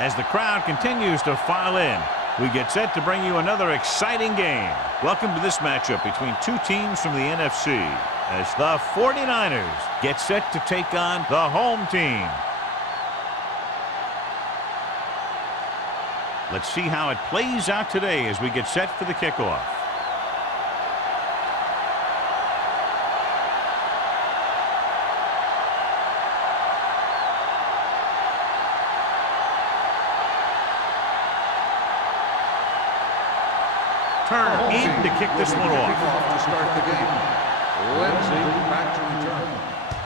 As the crowd continues to file in, we get set to bring you another exciting game. Welcome to this matchup between two teams from the NFC as the 49ers get set to take on the home team. Let's see how it plays out today as we get set for the kickoff. Turner in to kick this one off. To start the game. Lindsay back to return.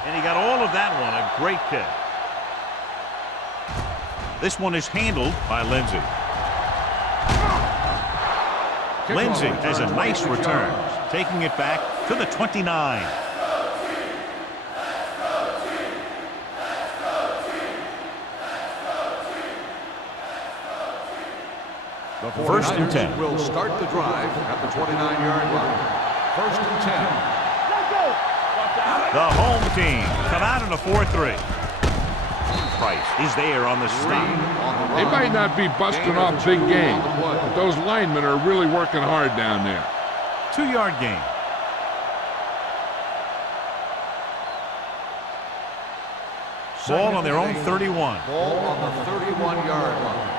And he got all of that one. A great kick. This one is handled by Lindsay. Lindsay has a nice return, taking it back to the 29. The First and 10. Will start the drive at the 29-yard line. First and 10. The home team come out in a 4-3. Price is there on the stop. They might not be busting off big game, but those linemen are really working hard down there. 2-yard gain. Ball on their own 31. Ball on the 31-yard line.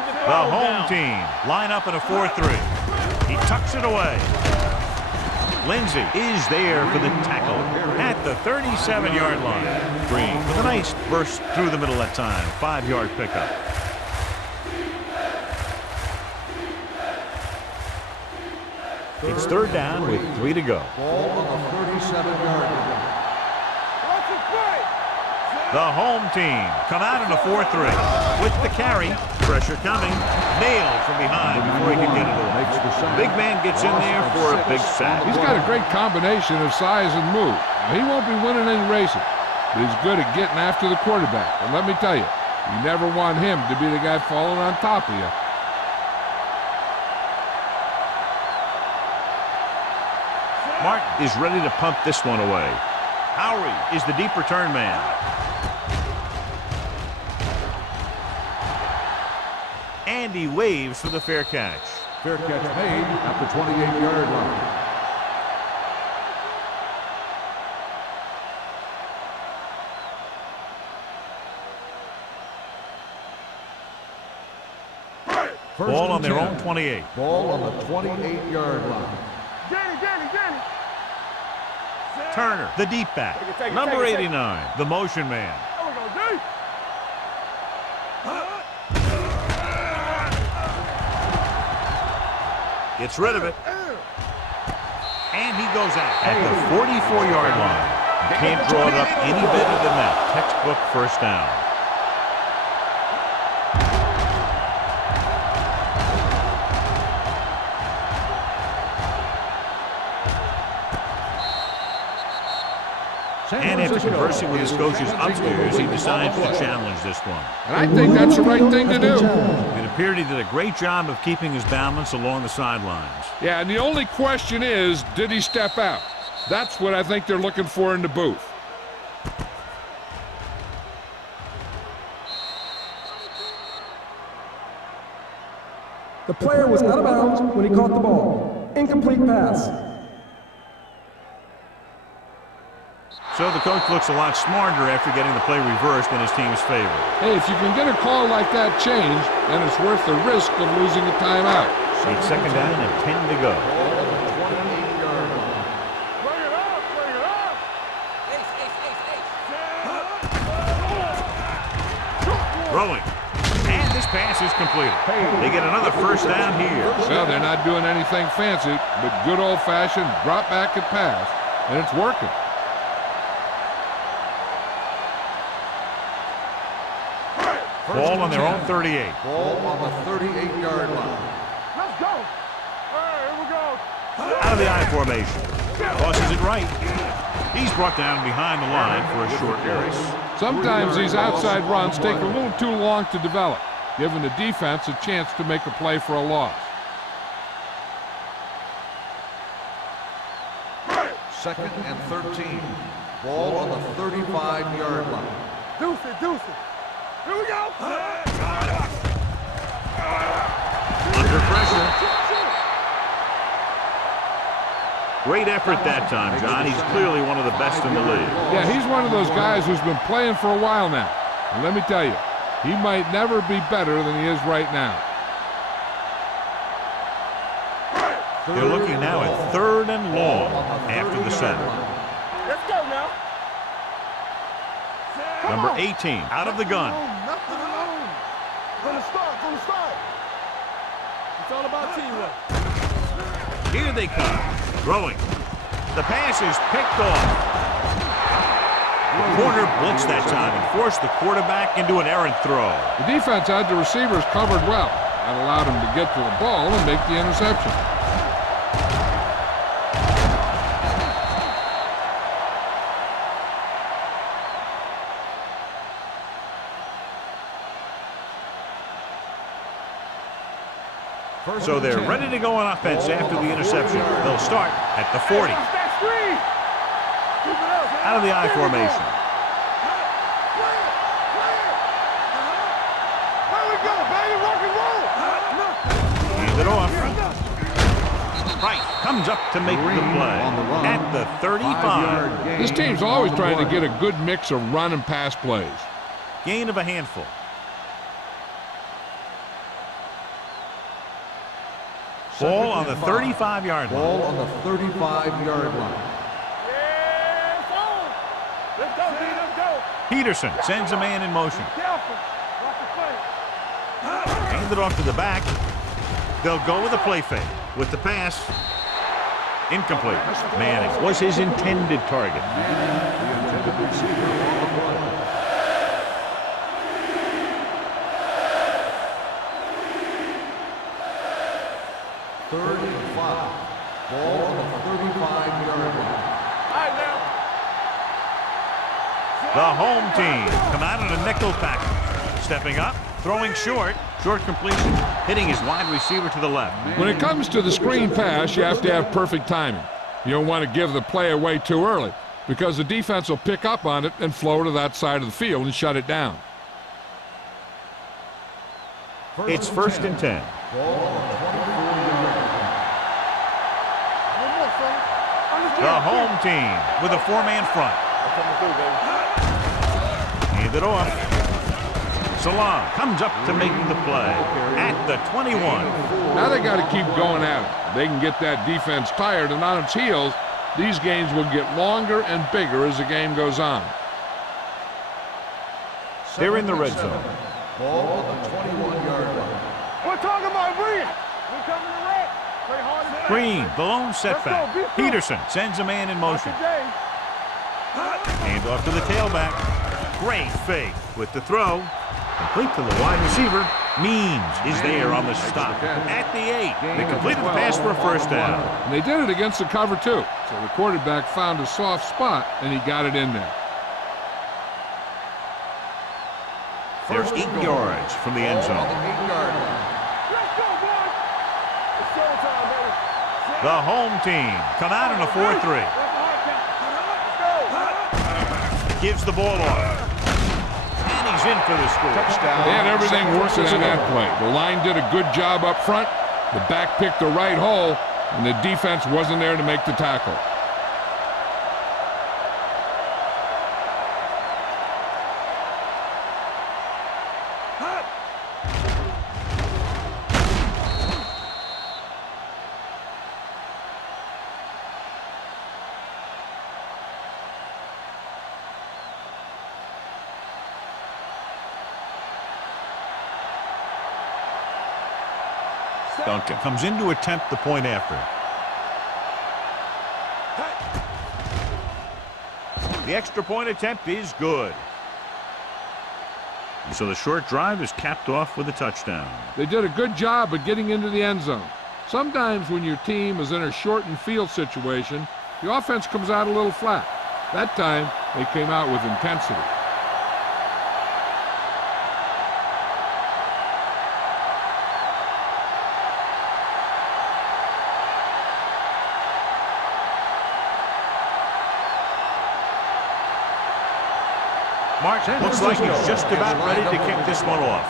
The home team line up in a 4-3. He tucks it away. Lindsay is there for the tackle at the 37-yard line. Green with a nice burst through the middle that time. 5-yard pickup. It's third down with 3 to go. Ball on the 37-yard line. The home team come out in a 4-3 with the carry. Pressure coming. Nailed from behind before he can get it away. Big man gets in there for a big sack. He's got a great combination of size and move. Now, he won't be winning any races, but he's good at getting after the quarterback. And let me tell you, you never want him to be the guy falling on top of you. Martin is ready to punt this one away. Howry is the deep return man. And he waves for the fair catch. Fair catch made at the 28-yard line. Ball on their own 28. Ball on the 28-yard line. Turner, the deep back. Number 89, the motion man. Gets rid of it. And he goes out at the 44-yard line. You can't draw it up any better than that. Textbook first down. And after conversing with his coaches upstairs, he decides to challenge this one. And I think that's the right thing to do. It appeared he did a great job of keeping his balance along the sidelines. Yeah, and the only question is, did he step out? That's what I think they're looking for in the booth. The player was out of bounds when he caught the ball. Incomplete pass. So the coach looks a lot smarter after getting the play reversed in his team's favor. Hey, if you can get a call like that changed, then it's worth the risk of losing a timeout. It's second down and 10 to go. Throwing. And this pass is completed. They get another first down here. Well, they're not doing anything fancy, but good old-fashioned drop back and pass, and it's working. Ball on their own 38. Ball on the 38-yard line. Let's go. All right, here we go. Out of the I formation. Tosses it right. He's brought down behind the line for a short race. Sometimes these outside runs take a little too long to develop, giving the defense a chance to make a play for a loss. Second and 13. Ball on the 35-yard line. Deuce it, deuce it. Here we go. Under pressure. Great effort that time, John. He's clearly one of the best in the league. Yeah, he's one of those guys who's been playing for a while now. And let me tell you, he might never be better than he is right now. They're looking now at 3rd and long after the center. Let's go now. Number 18 out of the gun. Nothing alone. From the start, from the start. It's all about teamwork. Here they come. Throwing. The pass is picked off. The corner blitzed that time and forced the quarterback into an errant throw. The defense had the receivers covered well. That allowed him to get to the ball and make the interception. So they're ready to go on offense after the interception. They'll start at the 40. Out of the I formation. Hand it off. Right, comes up to make the play at the 35. This team's always trying to get a good mix of run and pass plays. Gain of a handful. Ball on the 35-yard line. Ball on the 35-yard line. Let's go, D, let's go. Peterson sends a man in motion. Careful. Watch the play. Hand it off to the back. They'll go with a play fake. With the pass, incomplete. Manning was his intended target. The intended receiver on the play. Third and 5. Ball on the 35-yard line. All right, now. The home team come out in a nickel package. Stepping up, throwing short. Short completion, hitting his wide receiver to the left. When it comes to the screen pass, you have to have perfect timing. You don't want to give the play away too early because the defense will pick up on it and flow to that side of the field and shut it down. It's 1st and 10. The home team with a 4-man front. Hand it off. Salam comes up to make the play at the 21. Now they got to keep going at it. They can get that defense tired and on its heels. These games will get longer and bigger as the game goes on. They're in the red zone. Ball on the 21-yard line. We're talking about Green. We're coming to red. Play hard and fast. Green, the lone setback. Peterson sends a man in motion. Hand off to the tailback. Great fake with the throw. Complete to the wide receiver. Means is there on the stop. At the 8. They completed the pass for a first down. And they did it against the cover, too. So the quarterback found a soft spot, and he got it in there. There's 8 yards from the end zone. Let's go, boys. It's showtime, baby. The home team come out in a 4-3. Gives the ball off. And he's in for the score. They had everything working on that play. The line did a good job up front. The back picked the right hole, and the defense wasn't there to make the tackle. Duncan comes in to attempt the point after. The extra point attempt is good. So the short drive is capped off with a touchdown. They did a good job of getting into the end zone. Sometimes when your team is in a shortened field situation, the offense comes out a little flat. That time, they came out with intensity. Mark, looks like he's just about ready to kick this one off.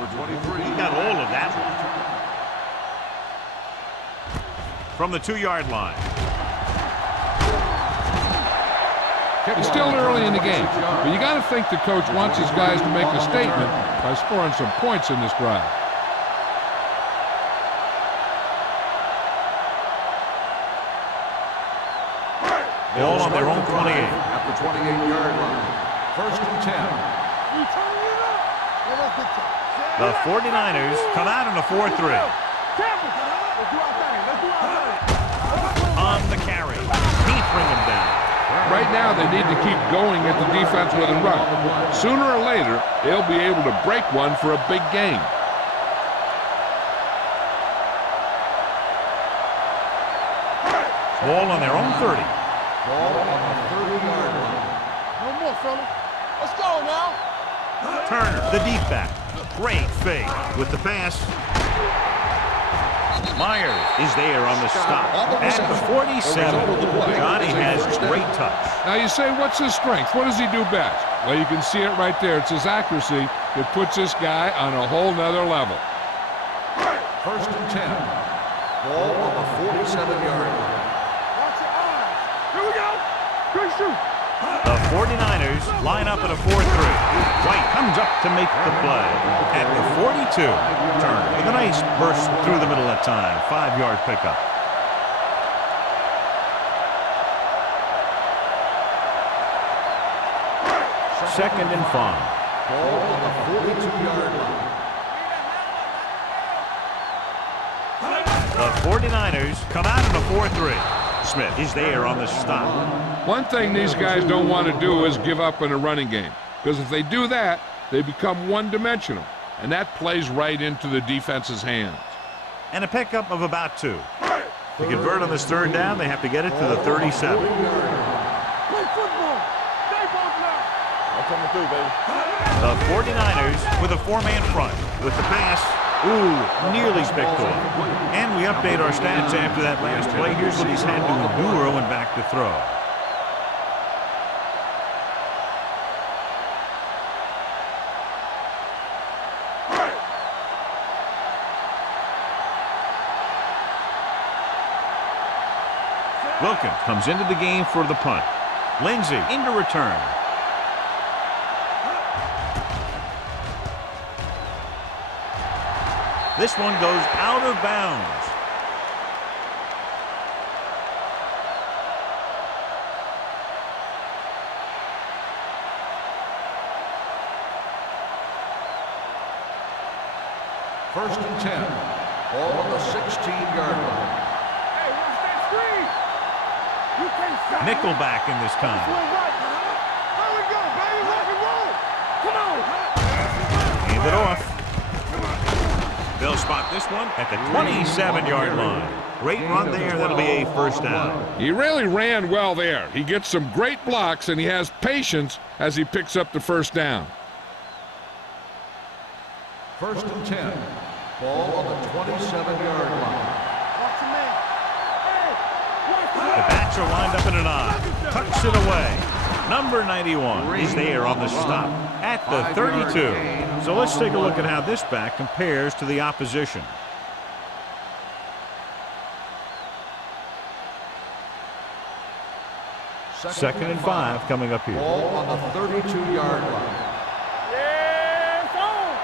Number 23. He got all of that one. From the 2-yard line. It's still early in the game, but you got to think the coach wants his guys to make a statement by scoring some points in this drive. Ball on their own 28. At the 28-yard line. First and 10. The 49ers come out in a 4-3. On the carry. He bring him down. Right now, they need to keep going at the defense with a run. Sooner or later, they'll be able to break one for a big gain. Ball on their own 30. Ball on the 30-yard line. No more, fella. Let's go now. Turner, the deep back. Great fake with the pass. Myers is there on the stop. At the 47, Johnny has great touch. Now you say, what's his strength? What does he do best? Well, you can see it right there. It's his accuracy that puts this guy on a whole nother level. First and 10. Ball on the 47-yard line. Watch your eyes. Here we go. Good shoot. The 49ers line up in a 4-3. White comes up to make the play. At the 42, Turner with a nice burst through the middle that time. 5-yard pickup. Second and 5. Ball on the 42-yard line. The 49ers come out in a 4-3. Smith is there on the stop. One thing these guys don't want to do is give up in a running game, because if they do that, they become one-dimensional, and that plays right into the defense's hands. And a pickup of about 2. To convert on this third down, they have to get it to the 37. Play football. Stay both now. I'm coming through, baby. The 49ers with a 4-man front with the pass. Ooh, nearly picked off. And we update our stats after that last play. Here's what he's had to endure when back to throw. Wilkins comes into the game for the punt. Lindsey into return. This one goes out of bounds. First and 10. Ball on the 16-yard line. Hey, watch that screen. You can't stop. Nickelback in this time. There we go, baby. Rock and roll. Come on. Hand it off. They'll spot this one at the 27-yard line. Great run there. That'll be a first down. He really ran well there. He gets some great blocks, and he has patience as he picks up the first down. First and 10. Ball on the 27-yard line. Watch your man. Hey, watch The backs are lined up in an I. Tucks it away. Number 91 is there on the stop at the 32. So let's take a look at how this back compares to the opposition. Second and 5 coming up here. Ball on the 32-yard line. Yeah, it's on.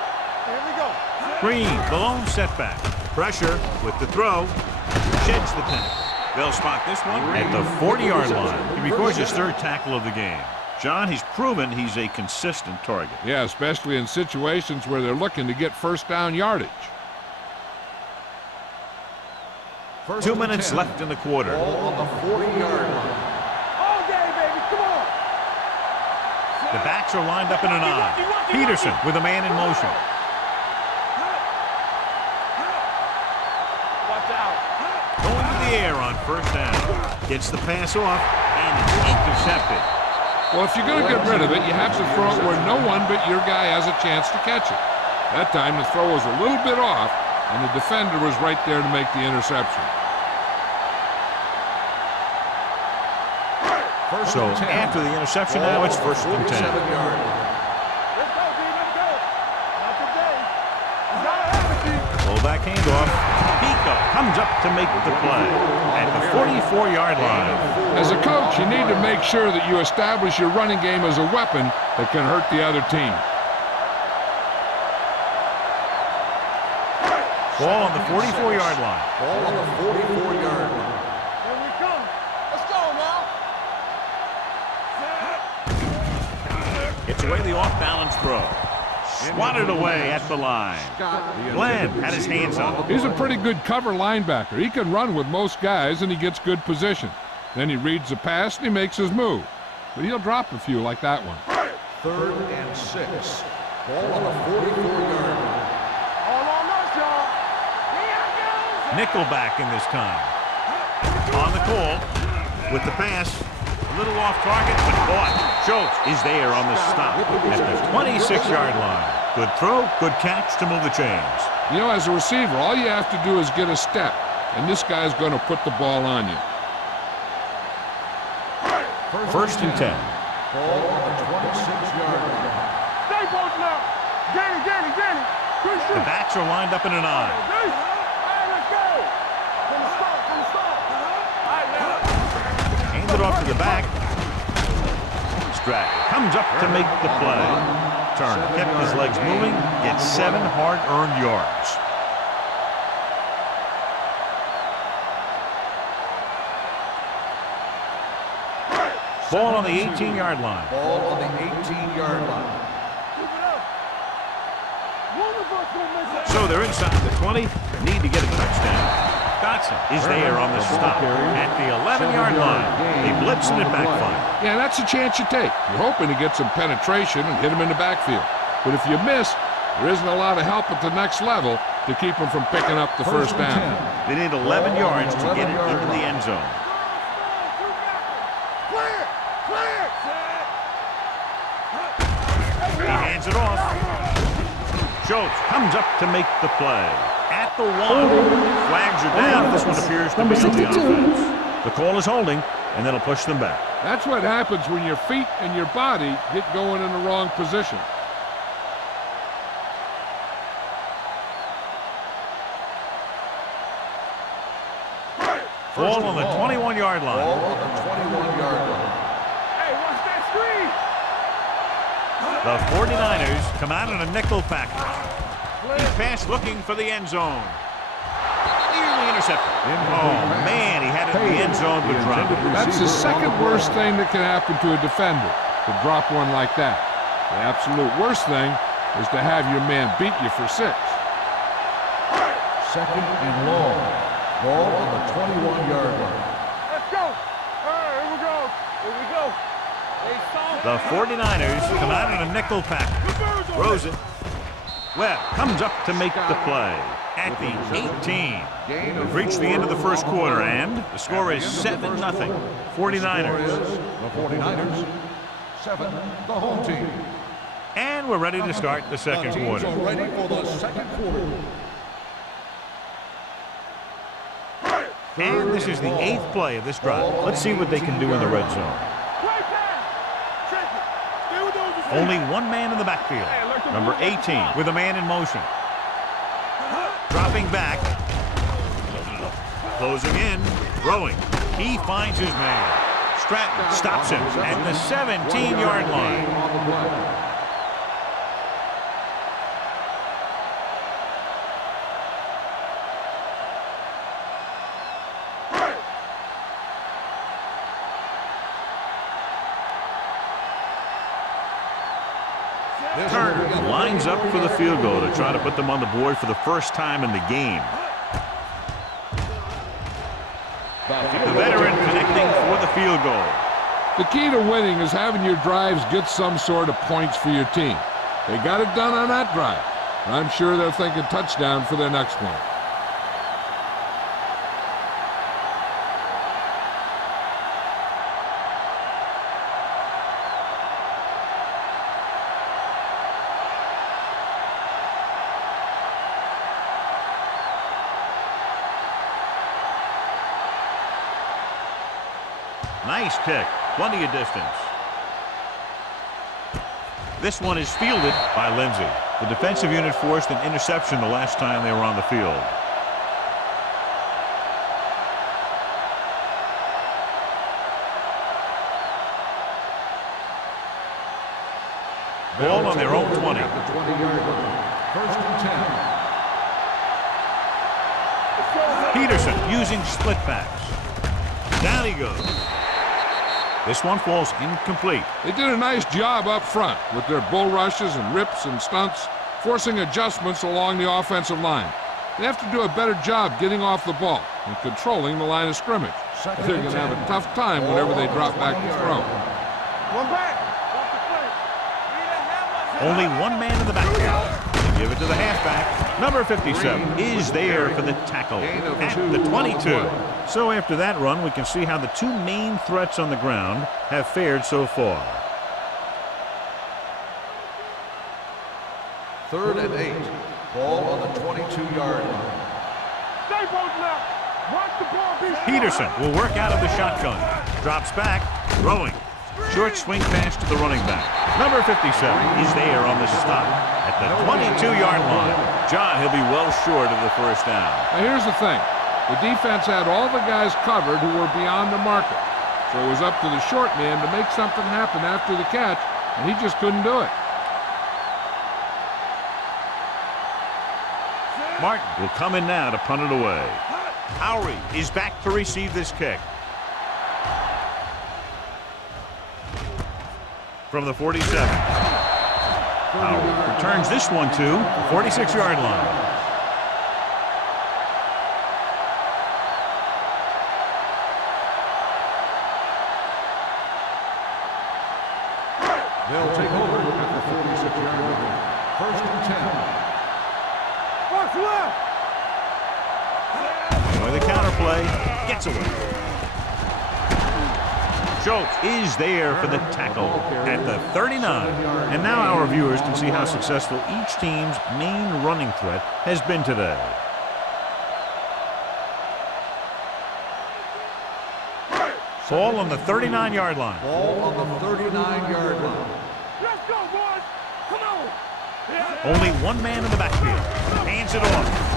Here we go. Green, the lone setback. Pressure with the throw. Sheds the tackle. They'll spot this one at the 40-yard line. He records his third tackle of the game. John, he's proven he's a consistent target. Yeah, especially in situations where they're looking to get first down yardage. 2 minutes left in the quarter. Ball on the 40-yard line. All day, baby. Come on. The backs are lined up in an I. Peterson with a man in motion. Watch out. Going to the air on first down. Gets the pass off, and it's intercepted. Well, if you're going to get rid of it, you have to throw it where no one but your guy has a chance to catch it. That time the throw was a little bit off, and the defender was right there to make the interception. So after the interception, now it's first and 10. 47-yard line. comes up to make the play at the 44-yard line. As a coach, you need to make sure that you establish your running game as a weapon that can hurt the other team. Ball on the 44-yard line. Ball on the 44-yard line. Here we come. Let's go now. It's away the off-balance throw. Swatted away at the line. Glenn had his hands up. He's a pretty good cover linebacker. He can run with most guys, and he gets good position. Then he reads the pass, and he makes his move. But he'll drop a few like that one. 3rd and 6. Ball on the 44-yard line. All on us, y'all. Nickelback in this time. On the call with the pass. A little off target, but caught. Schultz is there on the stop at the 26-yard line. Good throw, good catch to move the chains. You know, as a receiver, all you have to do is get a step, and this guy's going to put the ball on you. 1st and 10. Ball on the 26-yard line. Stay posted up. Danny. Good The shit. backs are lined up in an eye. All right, let's go. From the start. All right, now. Handed off to the back. Stratton comes up to make the play. Turner kept his legs moving, gets 7 hard-earned yards. Ball on the 18-yard line. Ball on the 18-yard line. Keep it up. One of us gonna make that. So they're inside the 20, need to get a touchdown. Dotson is there on the stop at the 11-yard line. They blitzing it backfire. Yeah, that's a chance you take. You're hoping to get some penetration and hit him in the backfield. But if you miss, there isn't a lot of help at the next level to keep him from picking up the first down. They need 11 yards to get it into the end zone. Clear. He hands it off. Schultz comes up to make the play. At the 1. Flags are down. This one appears to be on the offense. The call is holding, and that'll push them back. That's what happens when your feet and your body get going in the wrong position. Ball on the 21-yard Ball line. on the 21-yard line. Hey, watch that screen. The 49ers come out in a nickel package. He passed looking for the end zone. Nearly intercepted. Oh, man, he had it in the end zone, but dropped it. That's the second worst thing that can happen to a defender, to drop one like that. The absolute worst thing is to have your man beat you for 6. 2nd and long. Ball on the 21-yard line. Let's go. All right, here we go. Hey, Saul. The 49ers come out in a nickel package. Throws it. Webb comes up to make the play at the 18. We've reached the end of the first quarter, and the score is 7-0. 49ers. The 49ers, 7, the home team. And we're ready to start the second The teams quarter. are ready for the second quarter. And this is the 8th play of this drive. Let's see what they can do in the red zone. Right there. Check it. Stay with those. Only one man in the backfield. Number 18 with a man in motion. Dropping back. Closing in. Throwing. He finds his man. Stratton stops him at the 17-yard line. On the play. Turner lines up for the field goal to try to put them on the board for the first time in the game. The veteran connecting for the field goal. The key to winning is having your drives get some sort of points for your team. They got it done on that drive. And I'm sure they're thinking touchdown for their next one. Nice kick. Plenty of distance. This one is fielded by Lindsey. The defensive unit forced an interception the last time they were on the field. Ball on their own 20. At the 20-yard line. First and 10. Peterson using split backs. Down he goes. This one falls incomplete. They did a nice job up front with their bull rushes and rips and stunts, forcing adjustments along the offensive line. They have to do a better job getting off the ball and controlling the line of scrimmage. They're going to have a tough time whenever they drop back to throw. One back. Only one man in the backfield. They give it to the halfback. Number 57 is there for the tackle at the 22. So after that run, we can see how the two main threats on the ground have fared so far. 3rd and 8. Ball on the 22-yard line. Stay both left. Watch the ball be Peterson will work out of the shotgun. Drops back, throwing. Short swing pass to the running back. Number 57 is there on the stop at the 22-yard line. John, he'll be well short of the first down. Now here's the thing. The defense had all the guys covered who were beyond the marker. So it was up to the short man to make something happen after the catch, and he just couldn't do it. Martin will come in now to punt it away. Howry is back to receive this kick. From the 47. Howry returns this one to the 46-yard line. They'll take over at the 46-yard line. First and 10. Watch left. With the counterplay, gets away. Schultz is there for the tackle at the 39. And now our viewers can see how successful each team's main running threat has been today. Ball on the 39-yard line. Ball on the 39-yard line. Let's go, boys. Come on. Only one man in the backfield. Hands it off.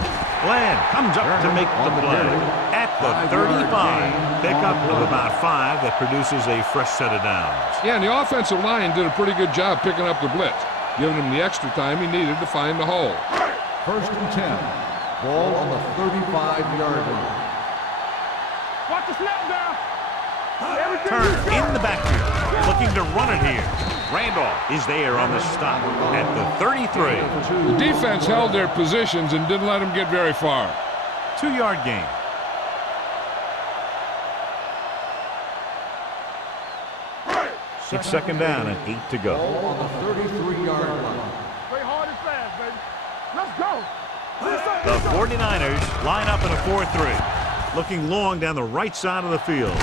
Bland comes up to make the play at the 35. Pickup of about 5 that produces a fresh set of downs. Yeah, and the offensive line did a pretty good job picking up the blitz, giving him the extra time he needed to find the hole. First and 10. Ball on the 35-yard line. Watch the snap down. Turner in the backfield, looking to run it here. Randolph is there on the stop at the 33. The defense held their positions and didn't let them get very far. 2-yard gain. It's second down and 8 to go. Ball on the 33-yard line. Play hard and fast, baby. Let's go. The 49ers line up in a 4-3, looking long down the right side of the field.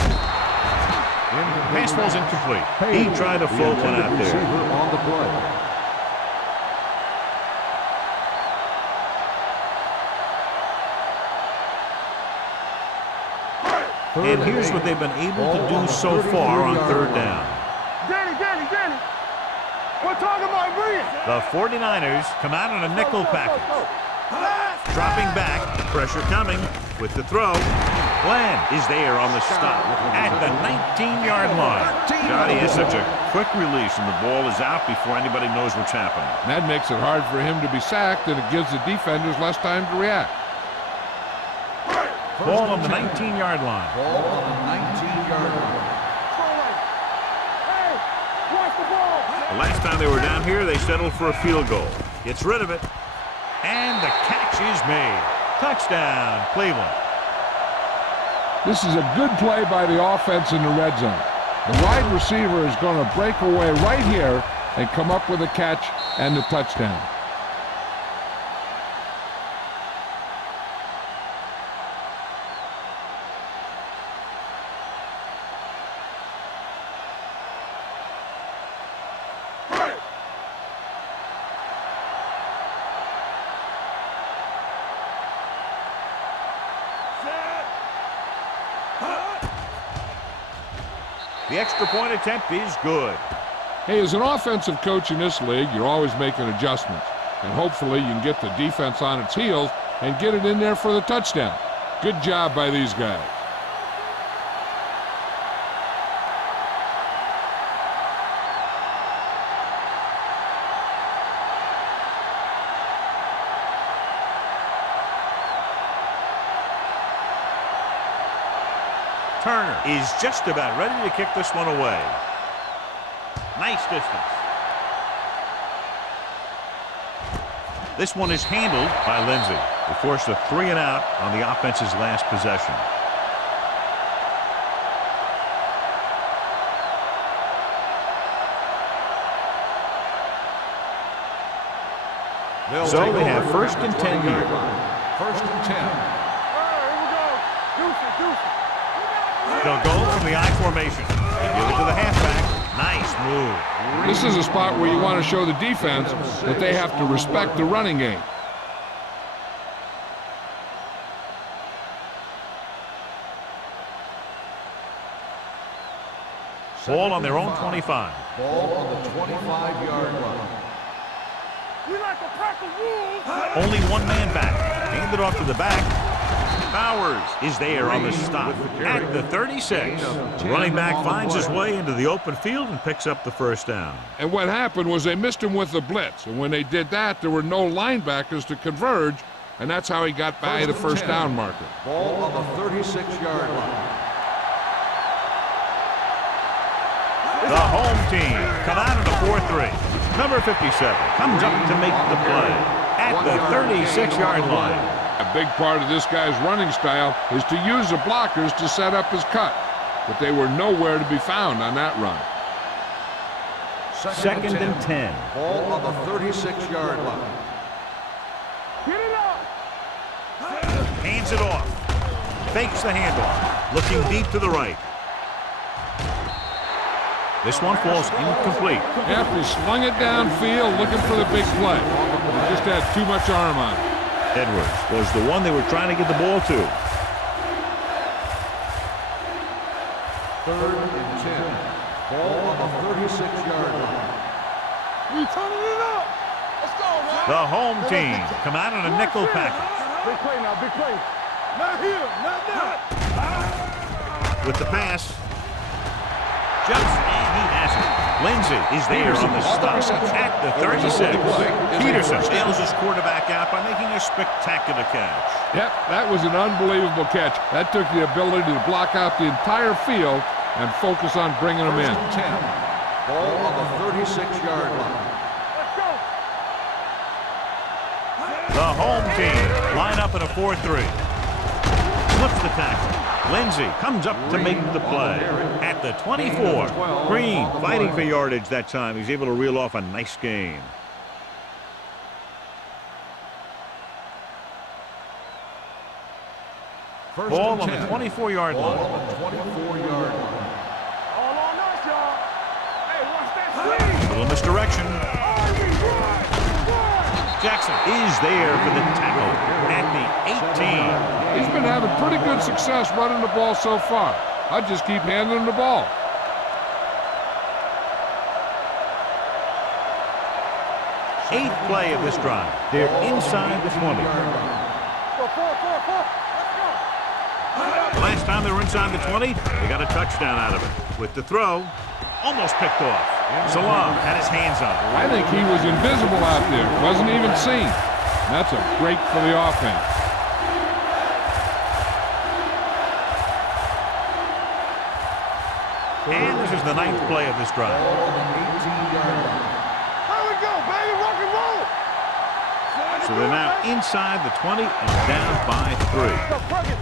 Pass ball's incomplete. He tried to float one out there. On the play. And here's what they've been able to do so far on 3rd down. Danny. We're talking about Reed. The 49ers come out in a nickel package. Dropping back, pressure coming with the throw. Bland is there on the stop at the 19-yard line. Johnny is such a quick release, and the ball is out before anybody knows what's happening. That makes it hard for him to be sacked, and it gives the defenders less time to react. Ball on the 19-yard line. Ball on the 19-yard line. Hey, watch the ball. The last time they were down here, they settled for a field goal. Gets rid of it. And the catch is made. Touchdown, Cleveland. This is a good play by the offense in the red zone. The wide receiver is going to break away right here and come up with a catch and the touchdown. The extra point attempt is good. Hey, as an offensive coach in this league, you're always making adjustments. And hopefully you can get the defense on its heels and get it in there for the touchdown. Good job by these guys. Turner is just about ready to kick this one away. Nice distance. This one is handled by Lindsey. They forced a 3 and out on the offense's last possession. So they have 1st and 10 here. 1st and 10. Here we go. Deuce it. They'll go from the I formation. They give it to the halfback. Nice move. This is a spot where you want to show the defense that they have to respect the running game. Ball on their own 25. Ball on the 25-yard line. We like a pack of wolves. Only one man back. Hand it off to the back. Bowers is there on the stop at the 36. The running back finds his way into the open field and picks up the 1st down. And what happened was they missed him with the blitz. And when they did that, there were no linebackers to converge. And that's how he got by the 1st down marker. Ball on the 36-yard line. The home team come out in a 4-3. Number 57 comes up to make the play at the 36-yard line. A big part of this guy's running style is to use the blockers to set up his cut. But they were nowhere to be found on that run. 2nd and 10. Ball on the 36-yard line. Get it up. Hands it off. Fakes the handoff. Looking deep to the right. This one falls incomplete. After slung it downfield looking for the big play. He just had too much arm on it. Edwards was the one they were trying to get the ball to. 3rd and 10. Ball on the 36-yard line. We turning it up. Let's go, man. The home team come out in a nickel package. Big play now, big play. Not here, not now. With the pass. Jumps, and he has it. Lindsey is there on the stop at the 36. Peterson nails his quarterback out by making a spectacular catch. Yep, that was an unbelievable catch. That took the ability to block out the entire field and focus on bringing them in. 10. Ball on the 36-yard line. Let's go. The home team line up in a 4-3. Flips the tackle. Lindsey comes up to make the play at the 24. Green fighting for yardage that time. He's able to reel off a nice gain. Ball on the 24-yard line. Ball on the 24-yard line. All on us, y'all. Hey, watch that swing. Little misdirection. Jackson is there for the tackle at the 18. He's been having pretty good success running the ball so far. I just keep handing him the ball. Eighth play of this drive. They're inside the 20. Go, four. The last time they were inside the 20, they got a touchdown out of it. With the throw, almost picked off. Salam had his hands on it. I think he was invisible out there. Wasn't even seen. That's a break for the offense. And this is the ninth play of this drive. Ball on the 18-yard line. Here we go, baby. Rock and roll. So they're now inside the 20 and down by 3. Go, Perkins.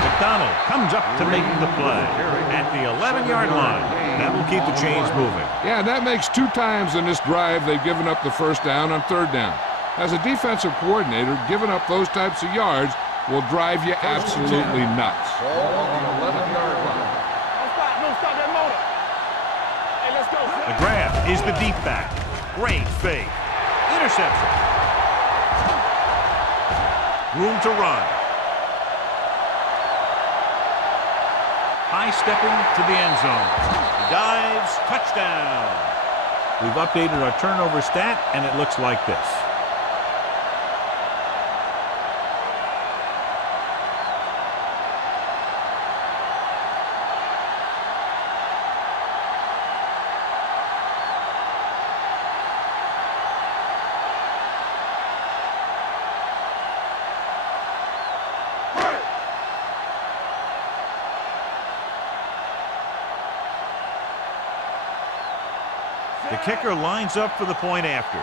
McDonald comes up to make the play at the 11-yard line. That will keep the chains moving. Yeah, that makes 2 times in this drive they've given up the first down on 3rd down. As a defensive coordinator, giving up those types of yards will drive you absolutely nuts. Ball on the 11-yard line. Don't stop that motor. Hey, let's go. The grab is the deep back. Great fake. Interception. Room to run. High stepping to the end zone. He dives. Touchdown. We've updated our turnover stat, and it looks like this. The kicker lines up for the point after.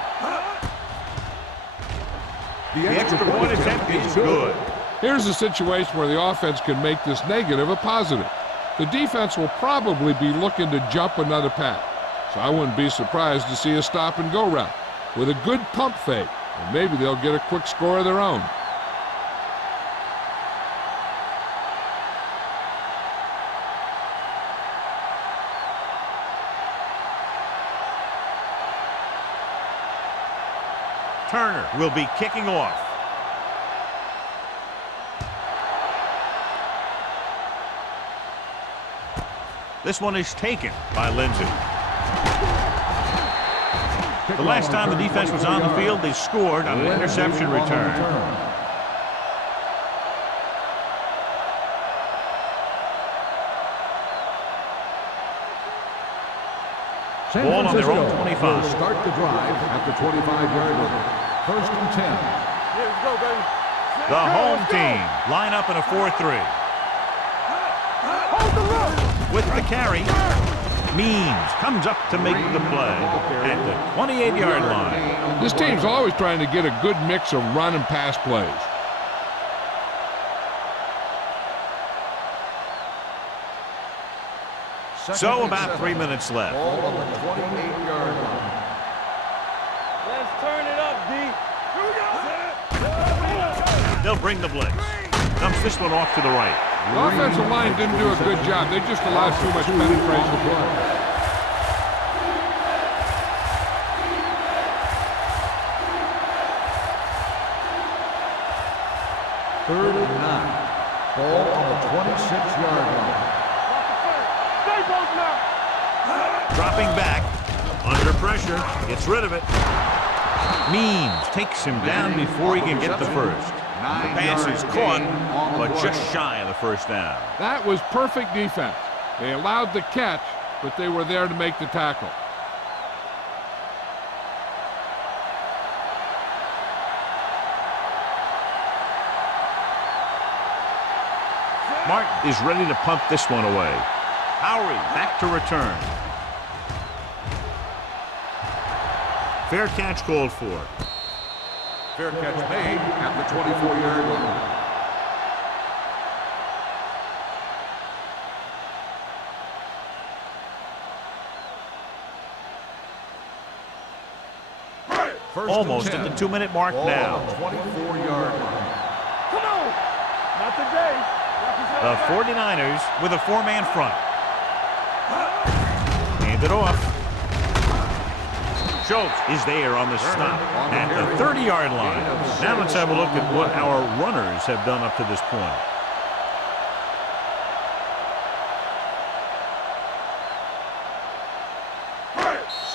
The extra point attempt is good. Here's a situation where the offense can make this negative a positive. The defense will probably be looking to jump another pass, so I wouldn't be surprised to see a stop-and-go route with a good pump fake, and maybe they'll get a quick score of their own. Turner will be kicking off. This one is taken by Lindsey. The last time the defense was on the field, they scored on an interception return. Ball on their own 25. Will start the drive at the 25-yard line. 1st and 10. Here we go, baby. The home team line up in a 4-3. Hold the look. With the carry, Means comes up to make the play at the 28-yard line. This team's always trying to get a good mix of run and pass plays. So about 3 minutes left. Ball on the 28-yard line. Let's turn it up, D. They'll bring the blitz. Dumps this one off to the right. The offensive line didn't do a good job. They just allowed too much penetration. 3rd and 9. Ball on the 26-yard line. Stay close now. Dropping back. Under pressure. Gets rid of it. Means takes him down before he can get the first. The pass is caught, but just shy of the first down. That was perfect defense. They allowed the catch, but they were there to make the tackle. Martin is ready to punt this one away. Howery back to return. Fair catch called for. Fair catch made at the 24-yard line. Almost at the 2-minute mark now. 24-yard line. Come on. Not today. The 49ers with a 4-man front. Hand it off. Schultz is there on the stop at the 30-yard line. Now let's have a look at what our runners have done up to this point.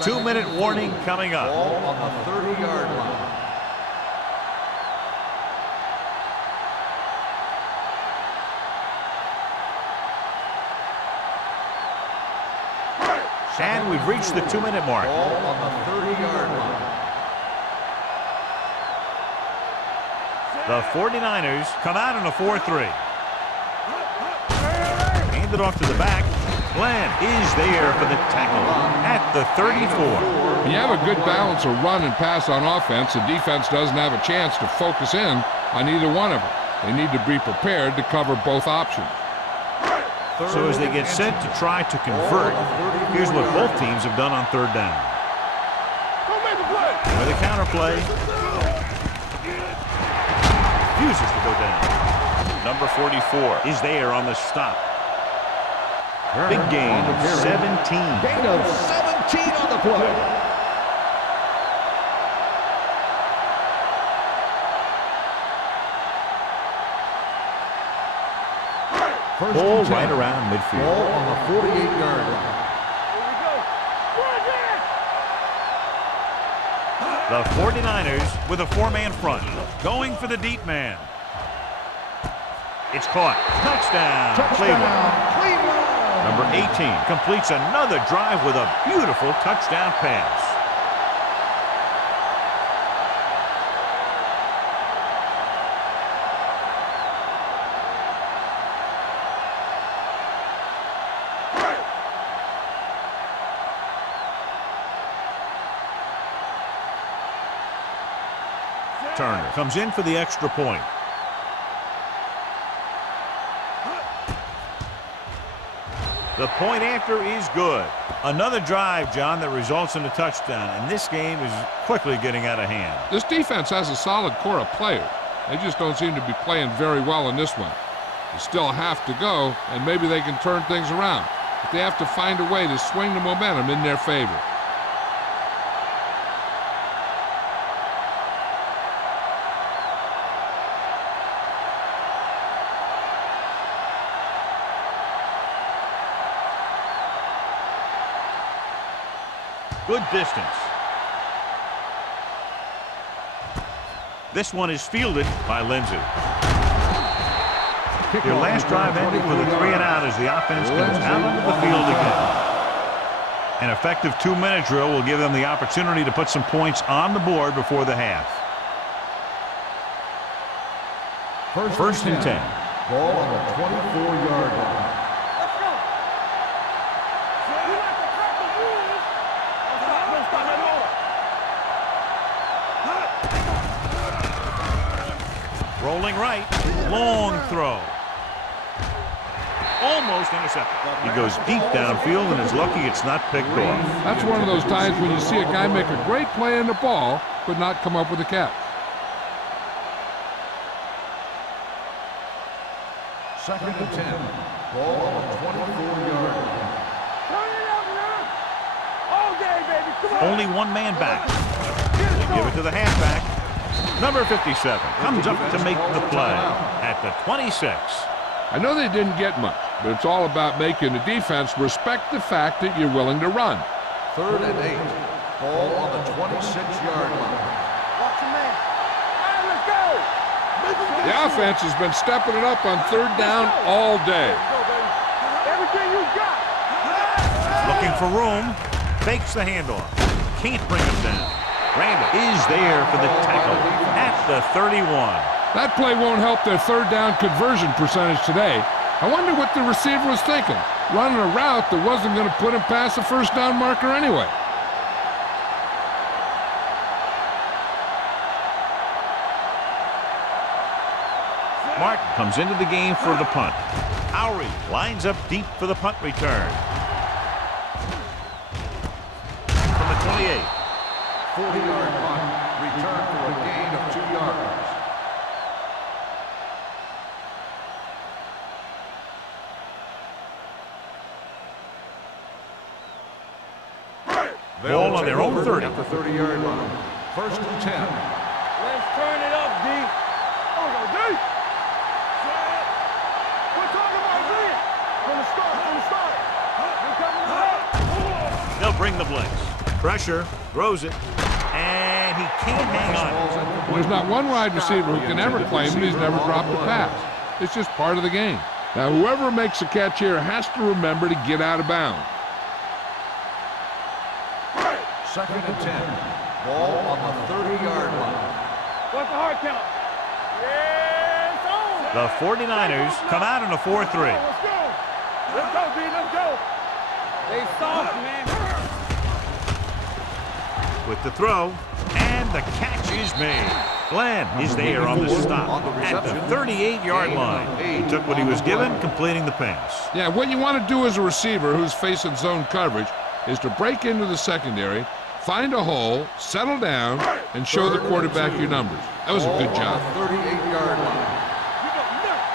Two-minute warning coming up. Ball on the 30-yard line. And we've reached the 2-minute mark. Ball on the 30-yard line. The 49ers come out in a 4-3. Hand it off to the back. Glenn is there for the tackle at the 34. When you have a good balance of run and pass on offense, the defense doesn't have a chance to focus in on either one of them. They need to be prepared to cover both options. So as they get set to try to convert, here's what both teams have done on 3rd down. Don't make a play. With a counter play, refuses to go down. Number 44 is there on the stop. Big gain of 17. Gain of 17 on the play. Ball right around midfield. Ball on the 48-yard line. Here we go. Run it. The 49ers with a 4-man front, going for the deep man. It's caught. Touchdown, Cleveland. Number 18 completes another drive with a beautiful touchdown pass. returner. Comes in for the extra point. The point after is good. Another drive, John, that results in a touchdown, and this game is quickly getting out of hand. This defense has a solid core of players. They just don't seem to be playing very well in this one. They still have to go, and maybe they can turn things around. But they have to find a way to swing the momentum in their favor. Good distance. This one is fielded by Lindsey. Your last drive ended with a 3 and out as the offense comes out onto the field again. An effective 2-minute drill will give them the opportunity to put some points on the board before the half. First and 10. Ball on the 24-yard line. Rolling right, long throw. Almost intercepted. He goes deep downfield and is lucky it's not picked off. That's one of those times when you see a guy make a great play in the ball, but not come up with a catch. Second and 10. Ball on the 24-yard line. Turn it up, man. All day, baby. Come on. Only one man back. They give it to the halfback. Number 57 comes up to make the play at the 26. I know they didn't get much, but it's all about making the defense respect the fact that you're willing to run. Third and 8. Ball on the 26-yard line. Watch your man. All right, let's go. The offense has been stepping it up on third down all day. Go, baby. Everything you got. Looking for room. Fakes the handoff. Can't bring him down. Randall is there for the tackle at the 31. That play won't help their third down conversion percentage today. I wonder what the receiver was thinking, running a route that wasn't going to put him past the first down marker anyway. Martin comes into the game for the punt. Howry lines up deep for the punt return. From the 28. 40-yard punt. Return for a gain of 2 yards. Ball on their own 30. At the 30-yard line. First and 10. Let's turn it up, D. Oh, no, D. We're talking about D. From the start. We're coming up. They'll bring the blitz. Pressure, throws it, and he can't hang on. There's not one wide receiver who can ever claim that he's never dropped a pass. It's just part of the game. Now, whoever makes a catch here has to remember to get out of bounds. Second and 10. Ball on the 30-yard line. What's the hard count? Yeah, it's on. The 49ers come out in a 4-3. Let's go. Let's go, D. Let's go. They soft, man. With the throw, and the catch is made. Glenn is there on the stop at the 38-yard line. He took what he was given, completing the pass. Yeah, what you want to do as a receiver who's facing zone coverage is to break into the secondary, find a hole, settle down, and show the quarterback your numbers. That was a good job. 38-yard line. You go nuts.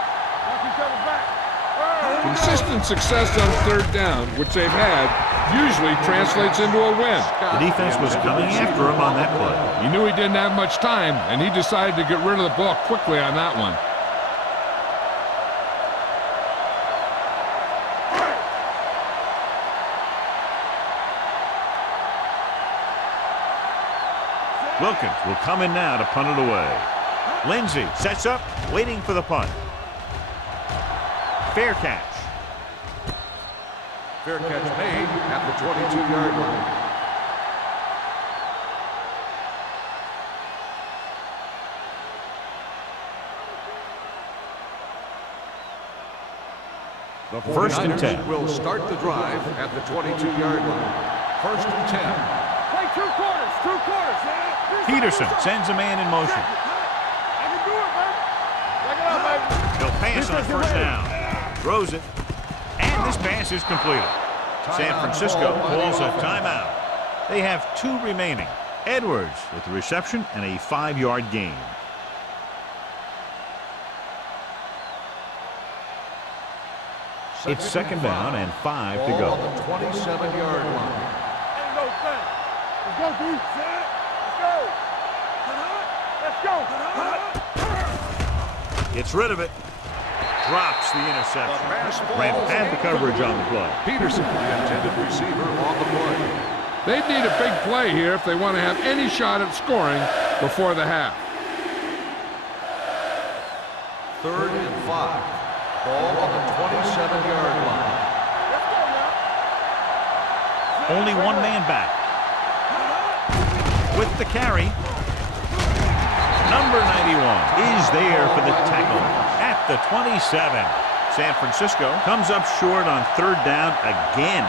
Knock each other back. Consistent success on third down, which they've had, usually translates into a win. The defense was coming after him on that play. He knew he didn't have much time, and he decided to get rid of the ball quickly on that one. Wilkins will come in now to punt it away. Lindsey sets up, waiting for the punt. Fair catch. Fair catch made at the 22-yard line. The First and 10. will start the drive at the 22-yard line. First and 10. Play 2 quarters. 2 quarters. Peterson sends a man in motion. pass on first down. Throws it. And this pass is completed. San Francisco calls a timeout. They have 2 remaining. Edwards with the reception and a 5-yard gain. It's second down and 5 to go. On the 27-yard line. Let's go, D. Let's go. Gets rid of it. Drops the interception. Ran past the coverage on the play. Peterson, the intended receiver, on the play. They'd need a big play here if they want to have any shot at scoring before the half. 3rd and 5. Ball on the 27-yard line. Only one man back. With the carry. Number 91 is there for the tackle at the 27. San Francisco comes up short on 3rd down again.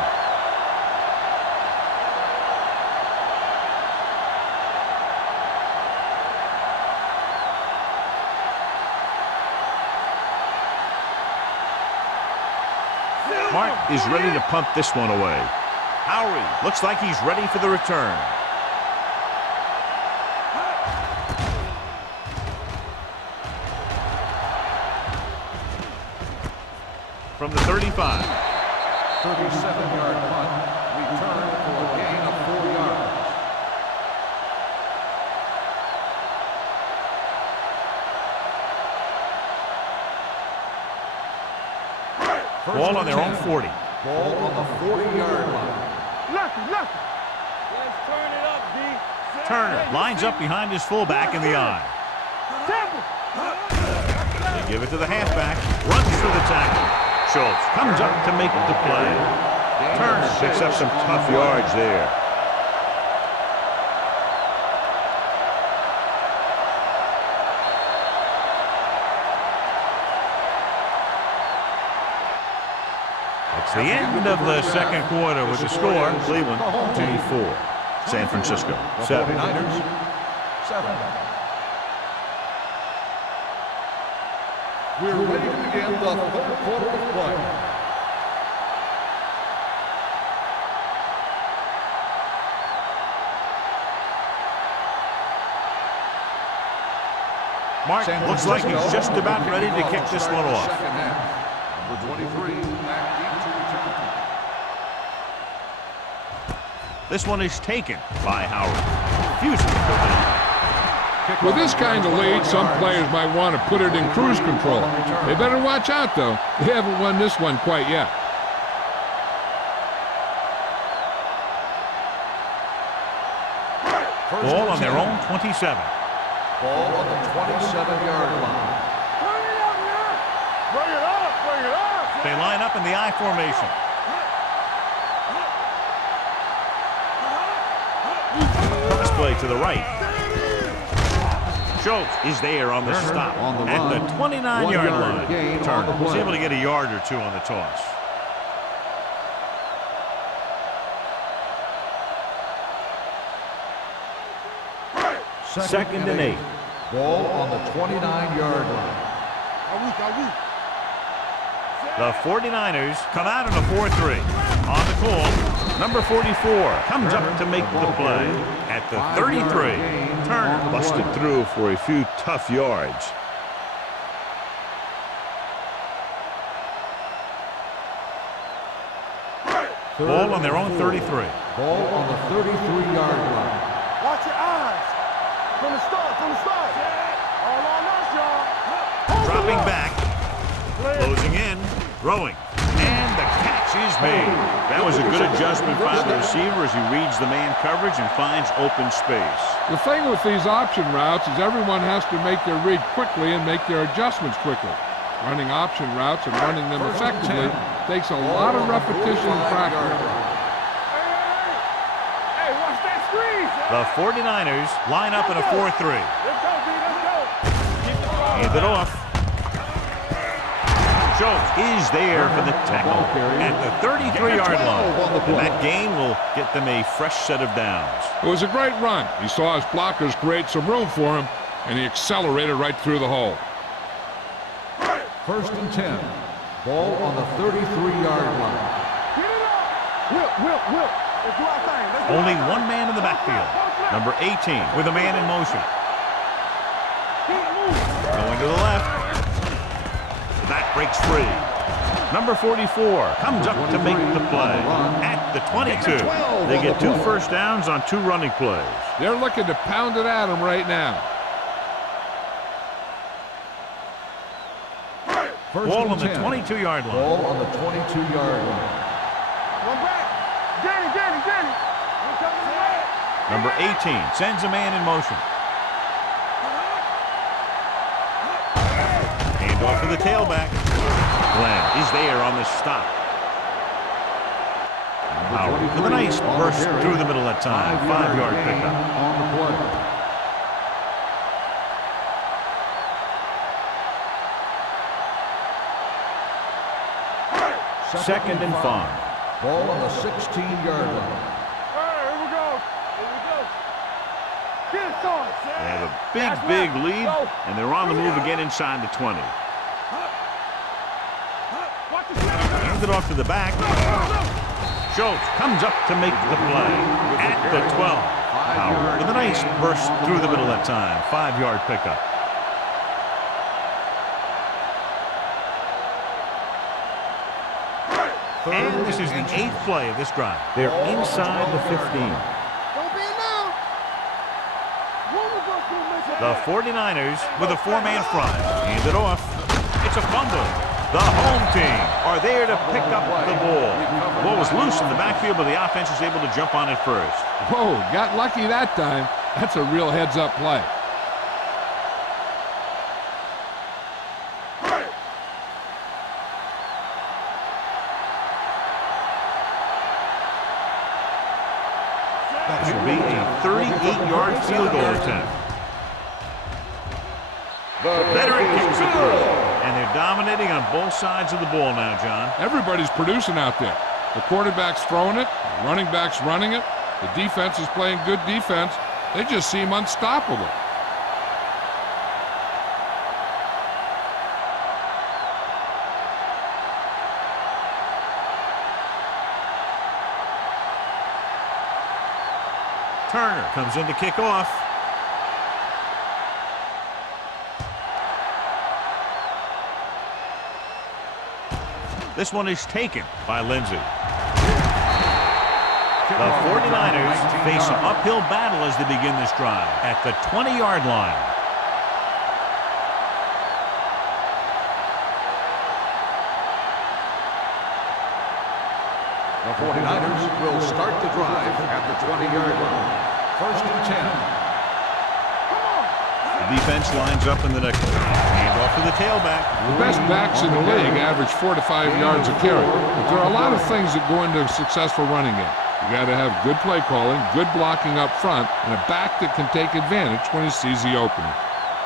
Mark is ready to punt this one away. Howery looks like he's ready for the return. From the 35. 37-yard punt. Return for a gain of 4 yards. Ball on their own 40. Ball on the 40-yard line. Lucky. Let's turn it up, D. Turner lines up behind his fullback in the eye. They give it to the halfback. Runs for the tackle. Schultz comes up to make the play. Turner picks up some tough yards there. It's the end of the second quarter with the score. Cleveland 24. San Francisco 7. 49ers 7. We're ready to begin the 3rd quarter of play. Mark looks like he's just about ready to kick this one off. Second half. Number 23 back into return. This one is taken by Howard. Refusing to put it in. With this kind of lead, some players might want to put it in cruise control. They better watch out, though. They haven't won this one quite yet. Ball on their own 27. Ball on the 27-yard line. Bring it up. They line up in the I formation. Pass play to the right. Schultz is there on the stop at the 29-yard line. Turner was able to get a yard or 2 on the toss. Second and 8. Ball on the 29-yard line. The 49ers come out in a 4-3. On the call, number 44 comes up to make the play at the 33. Turner busted through for a few tough yards. Ball on their own 33. Ball on the 33-yard line. Watch your eyes. From the start. All on us, y'all. Dropping back. Closing in. Throwing. And the catch is made. That was a good adjustment by the receiver as he reads the man coverage and finds open space. The thing with these option routes is everyone has to make their read quickly and make their adjustments quickly. Running option routes and running them effectively takes a lot of repetition and practice. Hey, watch that screen. The 49ers line up in a 4-3. Let's go, D. Let's go. Hand it off. Schultz is there for the tackle at the 33-yard line. And that gain will get them a fresh set of downs. It was a great run. He saw his blockers create some room for him, and he accelerated right through the hole. First and 10. Ball on the 33-yard line. Get it up. Whip. Let's do our thing. Let's do Only our thing. one man in the backfield. Number 18 with a man in motion. Going to the left. The back breaks free. Number 44 comes up to make the play. At the 22, they get 2 first downs on 2 running plays. They're looking to pound it at him right now. First Ball and on the 10. 22-yard line. Ball on the 22-yard line. One back. Danny. We're coming to the right. Number 18 sends a man in motion. Hand off to the tailback. Glenn is there on the stop. Howard with a nice burst through the middle that time. 5-yard pickup. On the play. Second and 5. Ball on the 16-yard line. All right, here we go. Get it started. They have a big lead, and they're on the move again inside the 20. Watch the snap. Hands it off to the back. Schultz comes up to make the play. At the 12. Howard with a nice burst through the middle that time. 5-yard pickup. And this is the 8th play of this drive. They're inside the 15. Don't be now. The 49ers with a 4-man front. Hand it off. It's a fumble. The home team are there to pick up the ball. The ball was loose in the backfield, but the offense is able to jump on it first. Whoa, got lucky that time. That's a real heads-up play. That should be a 38-yard field goal attempt. Veteran kicks it through. And they're dominating on both sides of the ball now, John. Everybody's producing out there. The quarterback's throwing it, the running back's running it, the defense is playing good defense. They just seem unstoppable. Turner comes in to kick off. This one is taken by Lindsey. The 49ers face an uphill battle as they begin this drive at the 20-yard line. The 49ers will start the drive at the 20-yard line. First and 10. The defense lines up in the nickel. Hand off to the tailback. The best backs in the league average 4 to 5 yards a carry. But there are a lot of things that go into a successful running game. You got to have good play calling, good blocking up front, and a back that can take advantage when he sees the opening.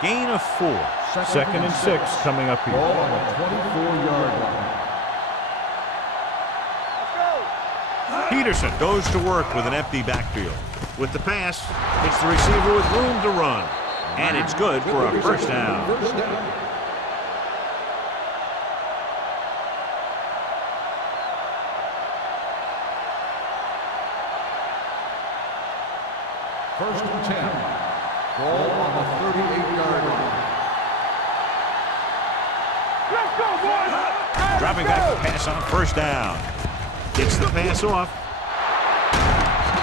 Gain of 4. Second and 6 coming up here. Ball on the 24-yard line. Peterson goes to work with an empty backfield. With the pass, it's the receiver with room to run. And it's good for a first down. First down. First and 10. Ball on the 38-yard line. Let's go, boys. Dropping back to pass on first down. Gets the pass off.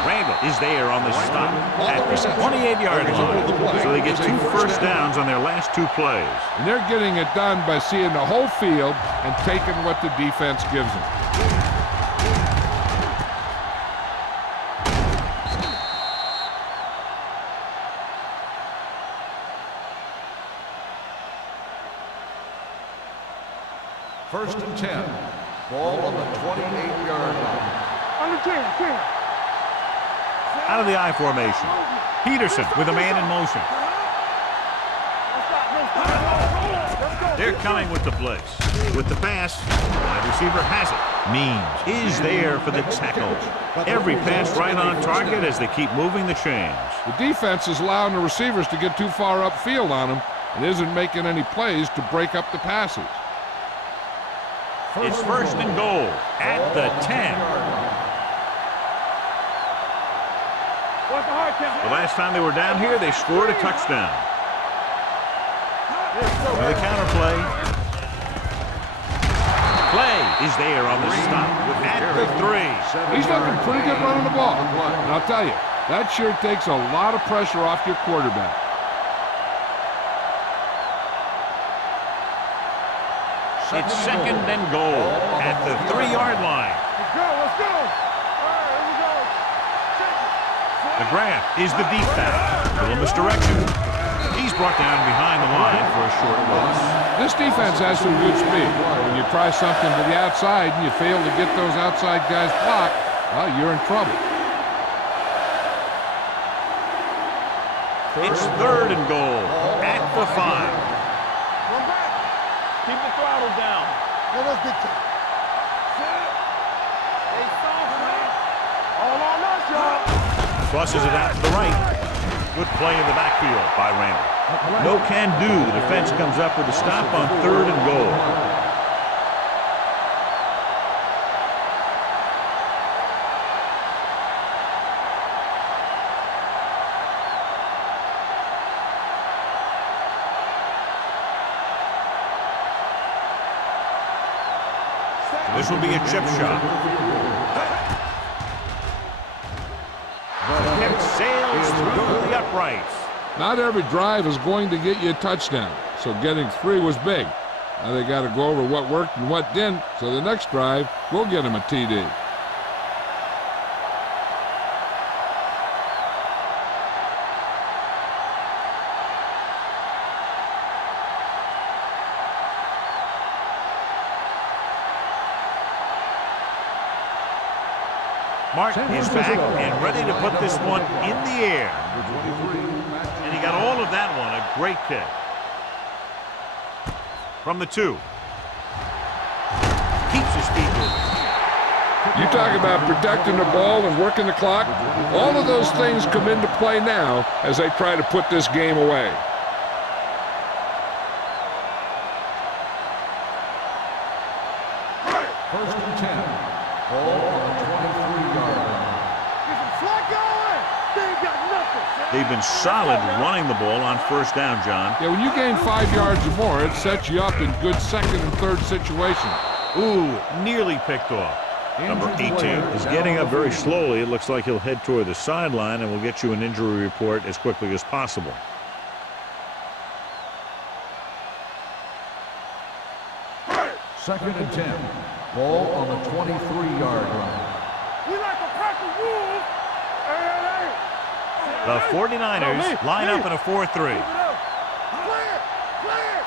Randall is there on the stop at the 28-yard line. So they get 2 first downs on their last 2 plays. And they're getting it done by seeing the whole field and taking what the defense gives them. First and 10. Ball on the 28-yard line. On the 10. Out of the I formation. Peterson with a man in motion. They're coming with the blitz. With the pass, wide receiver has it. Means is there for the tackle. Every pass right on target as they keep moving the chains. The defense is allowing the receivers to get too far upfield on them and isn't making any plays to break up the passes. It's first and goal at the 10. The last time they were down here, they scored a touchdown. With a counter play. Play is there on the stop at the 3. He's looking pretty good running the ball. And I'll tell you, that sure takes a lot of pressure off your quarterback. It's second and goal at the 3-yard line. Let's go, let's go. All right, here we go. The grab is the deep back. Little misdirection. He's brought down behind the line for a short loss. This defense has some good speed. When you try something to the outside and you fail to get those outside guys blocked, well, you're in trouble. It's third and goal at the 5. Run back. Keep the throttle down. Let us dictate. Hey, soft, man. All on us, y'all. Tosses it out to the right. Good play in the backfield by Randall. No can do. The defense comes up with a stop on third and goal. This will be a chip shot. It sails through the uprights. Not every drive is going to get you a touchdown, so getting 3 was big. Now they got to go over what worked and what didn't, so the next drive will get them a TD. Martin is back and ready to put this one in the air. And he got all of that one. A great kick. From the 2. Keeps his feet moving. You talk about protecting the ball and working the clock. All of those things come into play now as they try to put this game away. First and 10. Ball on the 23-yard line. Get some slack going. They ain't got nothing. They've been solid running the ball on first down, John. Yeah, when you gain 5 yards or more, it sets you up in good second and third situations. Ooh, nearly picked off. Number 18 is getting up very slowly. It looks like he'll head toward the sideline, and we'll get you an injury report as quickly as possible. Second and 10. Ball on the 23-yard line. We like a pack of wolves. Hey, hey, The 49ers line up in a 4-3. Clear, clear.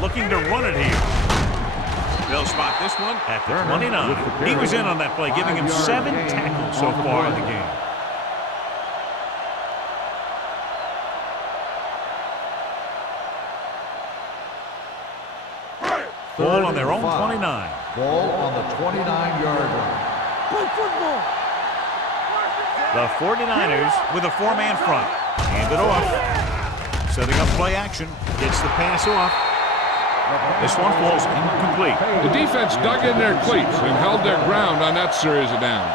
Looking to run it here. They'll spot this one at the 29. He was in on that play, giving him 7 tackles so far in the game. Ball on their own 29. Ball on the 29-yard line. Play football. The 49ers with a 4-man front. Hand it off. Setting up play action. Gets the pass off. This one falls incomplete. The defense dug in their cleats and held their ground on that series of downs.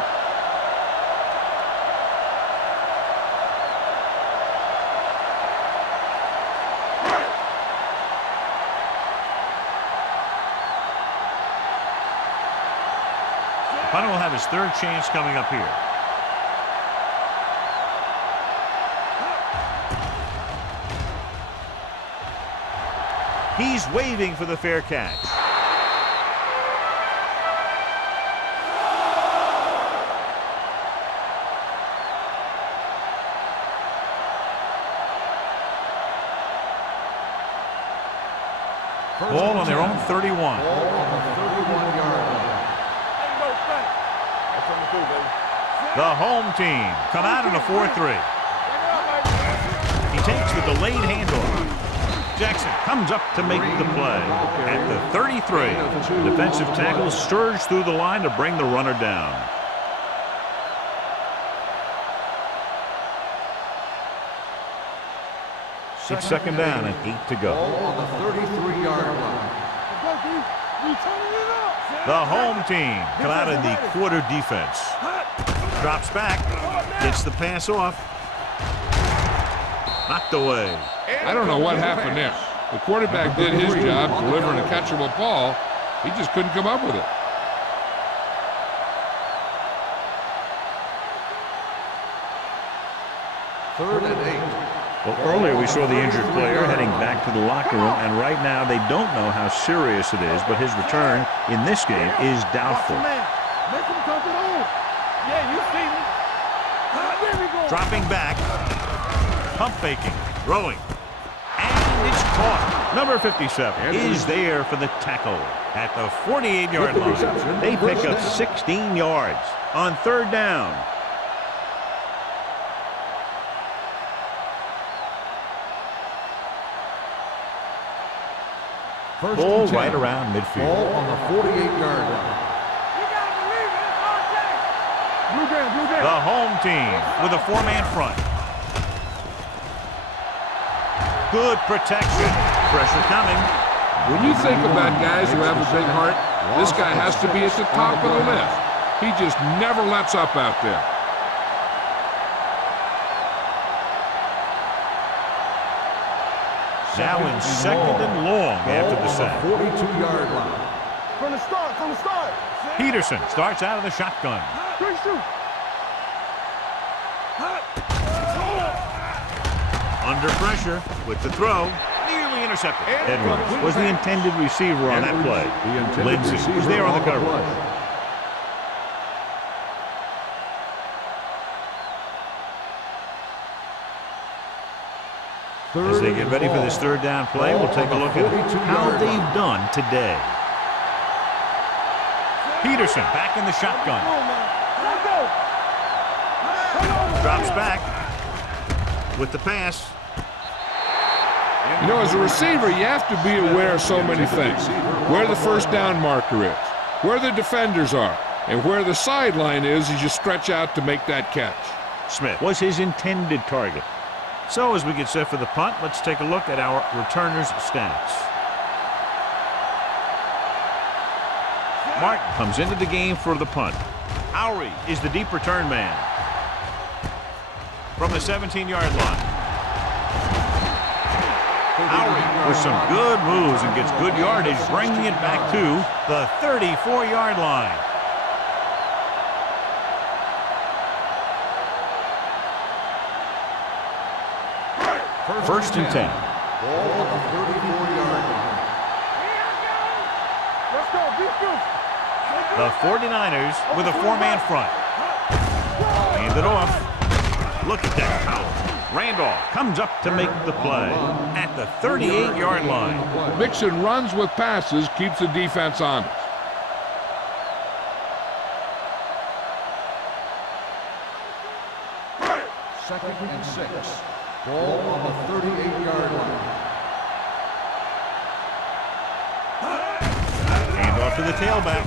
Punter will have his third chance coming up here. He's waving for the fair catch. Ball on their own 31. Ball on the 31-yard line. Ain't no thing. That's what we do, baby. The home team come out in a 4-3. He takes the delayed handoff. Jackson comes up to make the play at the 33. Defensive tackle surged through the line to bring the runner down. It's second down and 8 to go. Ball on the 33-yard line. The home team come out in the quarter defense. Drops back, gets the pass off. Knocked away. I don't know what happened there. The quarterback did his job delivering a catchable ball. He just couldn't come up with it. Third and 8. Well, earlier we saw the injured player heading back to the locker room, and right now they don't know how serious it is, but his return in this game is doubtful. Make him come to the hole. Yeah, you see me. There we go. Dropping back. Pump faking. Throwing. And it's caught. Number 57 is there for the tackle at the 48-yard line. They pick up 16 yards on third down. First Ball and 10. right around midfield. Ball on the 48-yard line. Blue game. The home team with a four-man front. Good protection. Pressure coming. When you think about guys who have a big heart, this guy has to be at the top of the list. He just never lets up out there. Now in second and long after the sack. 42-yard line. From the start. Peterson starts out of the shotgun. Quick shoot. Under pressure with the throw. Nearly intercepted. Edwards was the intended receiver on that play. Lindsey was there on the coverage. As they get ready for this third down play, we'll take a look at how they've done today. Peterson back in the shotgun. Drops back with the pass. You know, as a receiver, you have to be aware of so many things. Where the first down marker is, where the defenders are, and where the sideline is as you stretch out to make that catch. Smith was his intended target. So as we get set for the punt, let's take a look at our returners' stats. Martin comes into the game for the punt. Howry is the deep return man. From the 17-yard line. Howry with some good moves and gets good yardage, bringing it back to the 34-yard line. First and 10. Ball on the 34-yard line. Let's go. The 49ers with a four-man front. Hand it off. Look at that power. Randolph comes up to make the play at the 38-yard line. Mixon runs with passes, keeps the defense honest. Second and 6. Ball on the 38-yard line. Hand off to the tailback.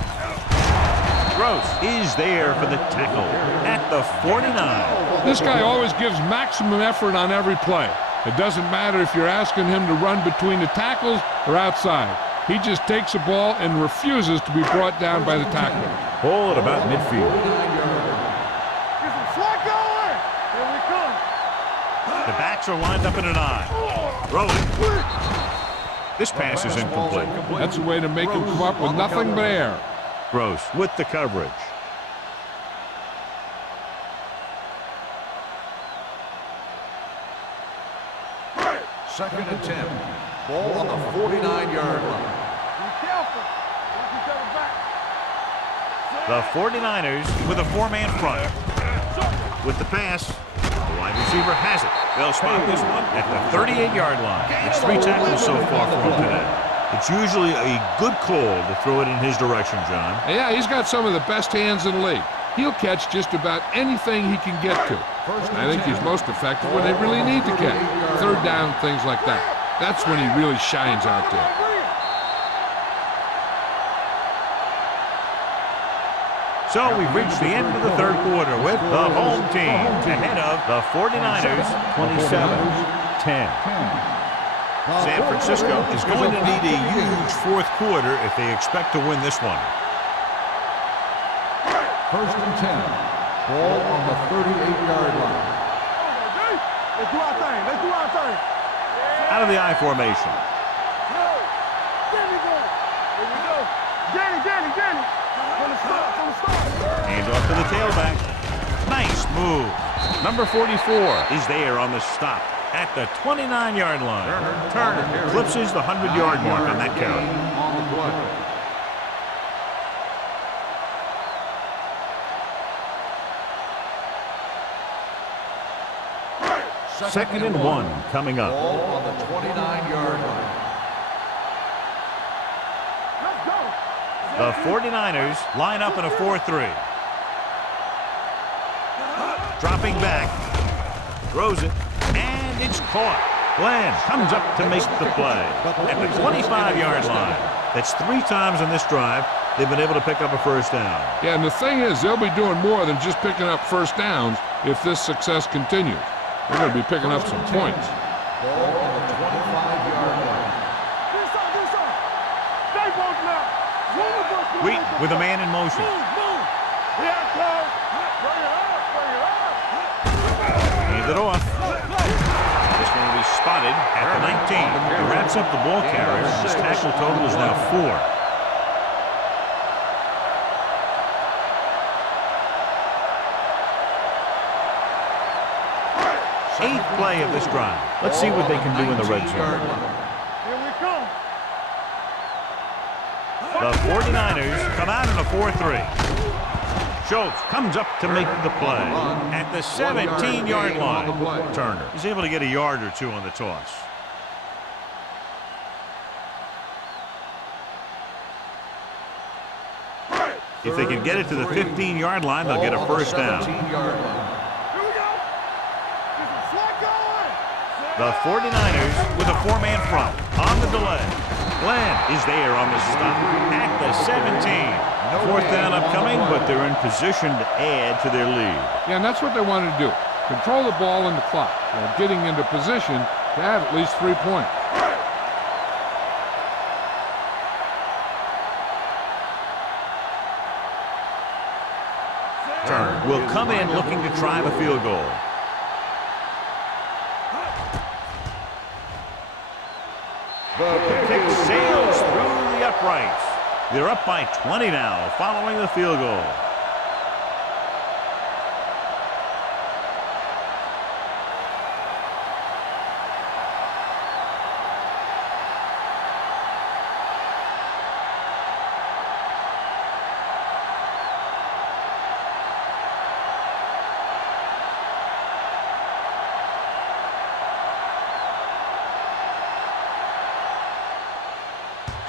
Gross is there for the tackle at the 49. This guy always gives maximum effort on every play. It doesn't matter if you're asking him to run between the tackles or outside. He just takes the ball and refuses to be brought down by the tackler. Ball at about midfield. Get some swat going. Here we come. The backs are lined up in an eye. Rolling. This pass is incomplete. That's a way to make him come up with nothing but air. Gross with the coverage. Second and 10. Ball on the 49-yard line. Be careful. Watch each other back. The 49ers with a four-man front. With the pass, the wide receiver has it. They'll spot this one at the 38-yard line. It's 3 tackles so far for him today. It's usually a good call to throw it in his direction, John. Yeah, he's got some of the best hands in the league. He'll catch just about anything he can get to. I think he's most effective when they really need to catch. Third down, things like that. That's when he really shines out there. So we've reached the end of the third quarter with the home team ahead of the 49ers 27-10. San Francisco is going to need a huge fourth quarter if they expect to win this one. First and 10. Ball on the 38-yard line. Let's do our thing. Let's do our thing. Out of the I formation. Danny, go. Here we go. Danny. From the start. Hands off to the tailback. Nice move. Number 44 is there on the stop at the 29-yard line. Turner eclipses the 100-yard mark on that carry. On the play. Second and 1 coming up. Ball on the 29-yard line. Let's go. The 49ers line up in a 4-3. Dropping back. Throws it. And it's caught. Glenn comes up to make the play at the 25-yard line. That's 3 times on this drive they've been able to pick up a first down. Yeah, and the thing is, they'll be doing more than just picking up first downs if this success continues. They're going to be picking up some points. Ball on the 25-yard line. Do something. Stay both now. Wheat with a man in motion. Move. Yeah, close. Bring it up. Hands it off. This one will be spotted at the 19. He wraps up the ball carrier. His tackle total is now 4. 8th play of this drive. Let's see what they can do in the red zone. Here we come. The 49ers come out in a 4-3. Schultz comes up to make the play at the 17-yard line. Turner is able to get a yard or 2 on the toss. If they can get it to the 15-yard line, they'll get a first down. The 49ers with a 4-man front on the delay. Glenn is there on the stop at the 17. 4th down upcoming, but they're in position to add to their lead. Yeah, and that's what they want to do. Control the ball and the clock while getting into position to add at least 3 points. Turner will come in looking to try the field goal. The kick sails through the uprights. They're up by 20 now following the field goal.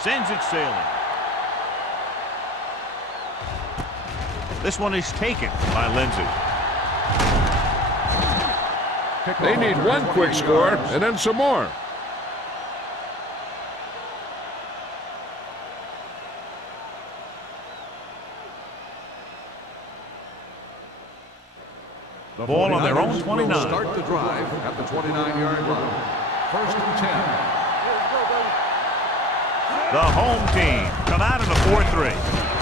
Sends it sailing. This one is taken by Lindsey. They need one quick score and then some more. The ball on their own 29. Start the drive at the 29-yard line. First and 10. The home team come out in a 4-3.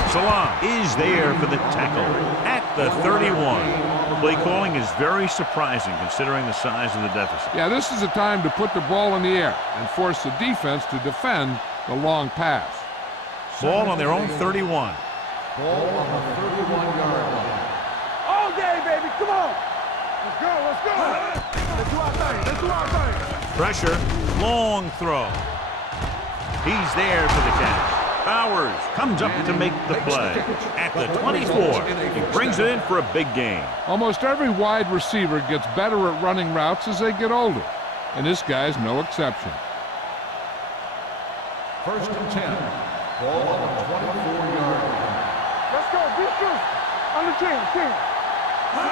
Salam is there for the tackle at the 31. Play calling is very surprising considering the size of the deficit. Yeah, this is the time to put the ball in the air and force the defense to defend the long pass. Ball on their own 31. Ball on the 31-yard line. All day, baby. Come on. Let's go. Let's do our thing. Pressure, long throw. He's there for the catch. Bowers comes up to make the play at the 24. He brings it in for a big gain. Almost every wide receiver gets better at running routes as they get older, and this guy's no exception. First and 10. Ball on the 24-yard line. Let's go. Be true. On the team.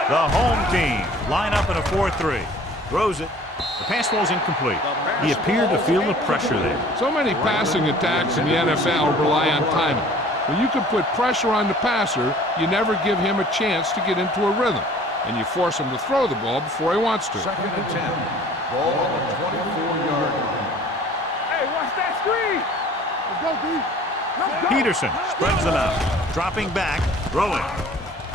The home team line up in a 4-3. Throws it. The pass ball is incomplete. He appeared to feel the pressure there. So many passing attacks in the NFL rely on timing. When you can put pressure on the passer, you never give him a chance to get into a rhythm, and you force him to throw the ball before he wants to. Second and 10. Ball on the 24-yard line. 3. Let's go, D. Let's go. Peterson spreads them out. Dropping back, throwing.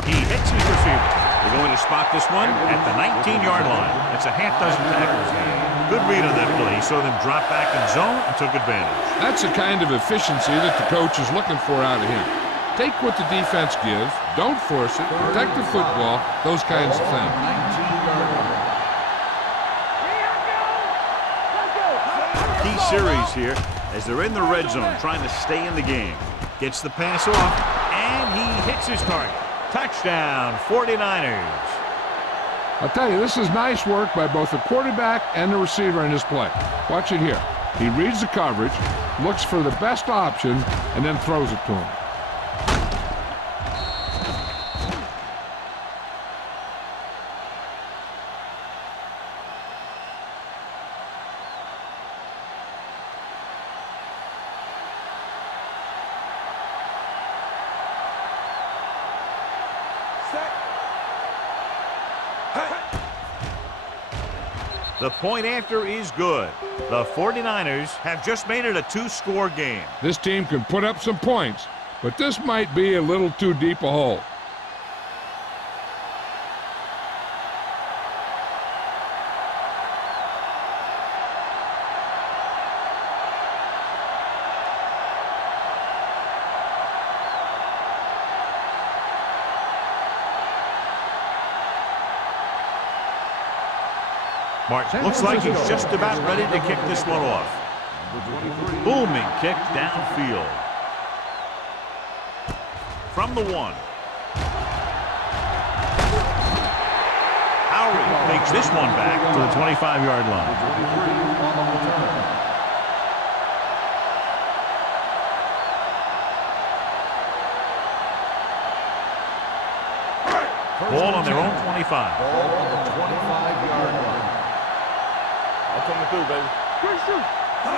He hits his receiver. They're going to spot this one at the 19-yard line. That's a half dozen tackles there. Good read on that play. He saw them drop back in zone and took advantage. That's the kind of efficiency that the coach is looking for out of him. Take what the defense gives, don't force it, protect the football, those kinds of things. Key series here as they're in the red zone trying to stay in the game. Gets the pass off, and he hits his target. Touchdown, 49ers. I'll tell you, this is nice work by both the quarterback and the receiver in this play. Watch it here. He reads the coverage, looks for the best option, and then throws it to him. The point after is good. The 49ers have just made it a 2-score game. This team can put up some points, but this might be a little too deep a hole. Martin looks like he's just about ready to kick this one off. Booming kick downfield. From the 1. Howry takes this one back to the 25-yard line. Ball on their own 25. Ball on the 25-yard line. Coming through, baby.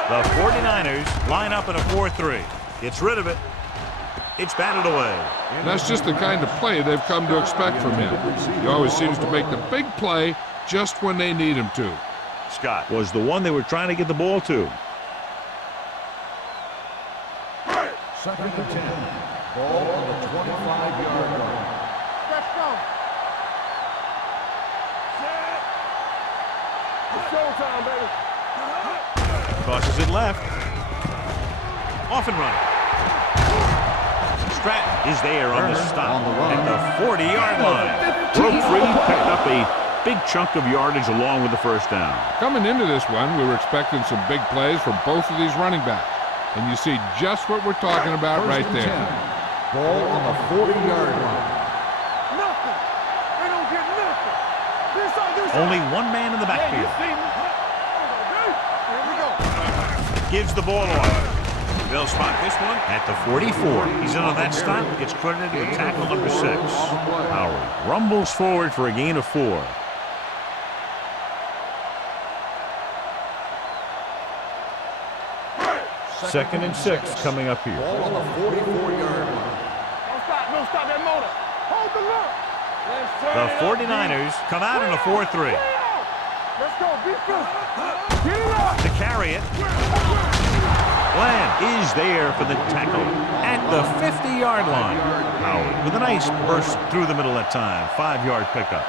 The 49ers line up in a 4-3. Gets rid of it. It's batted away. That's just the kind of play they've come to expect from him. He always seems to make the big play just when they need him to. Scott was the one they were trying to get the ball to. 2nd and 10. Ball on the 25-yard line. Let's go. It's showtime, baby. Tosses it left. Off and running. Stratton is there on the stop at the 40-yard line. Broke free, picked up a big chunk of yardage along with the first down. Coming into this one, we were expecting some big plays from both of these running backs. And you see just what we're talking about right there. Ball on the 40-yard line. Nothing. They don't get nothing. This side, this side. Only one man in the Hey, you backfield. see me? Here we go. Gives the ball off. They'll spot this one at the 44. He's in on that stop. Gets credited with tackle number 6. Howry rumbles forward for a gain of 4. Second and 6 coming up here. Ball on the 44-yard line. Don't stop that motor. Hold the look. Let's turn The it up. 49ers come out in a 4-3. Let's go. Be good. Get it up. To carry it. Glenn is there for the tackle at the 50-yard line. Howard with a nice burst through the middle that time. 5-yard pickup.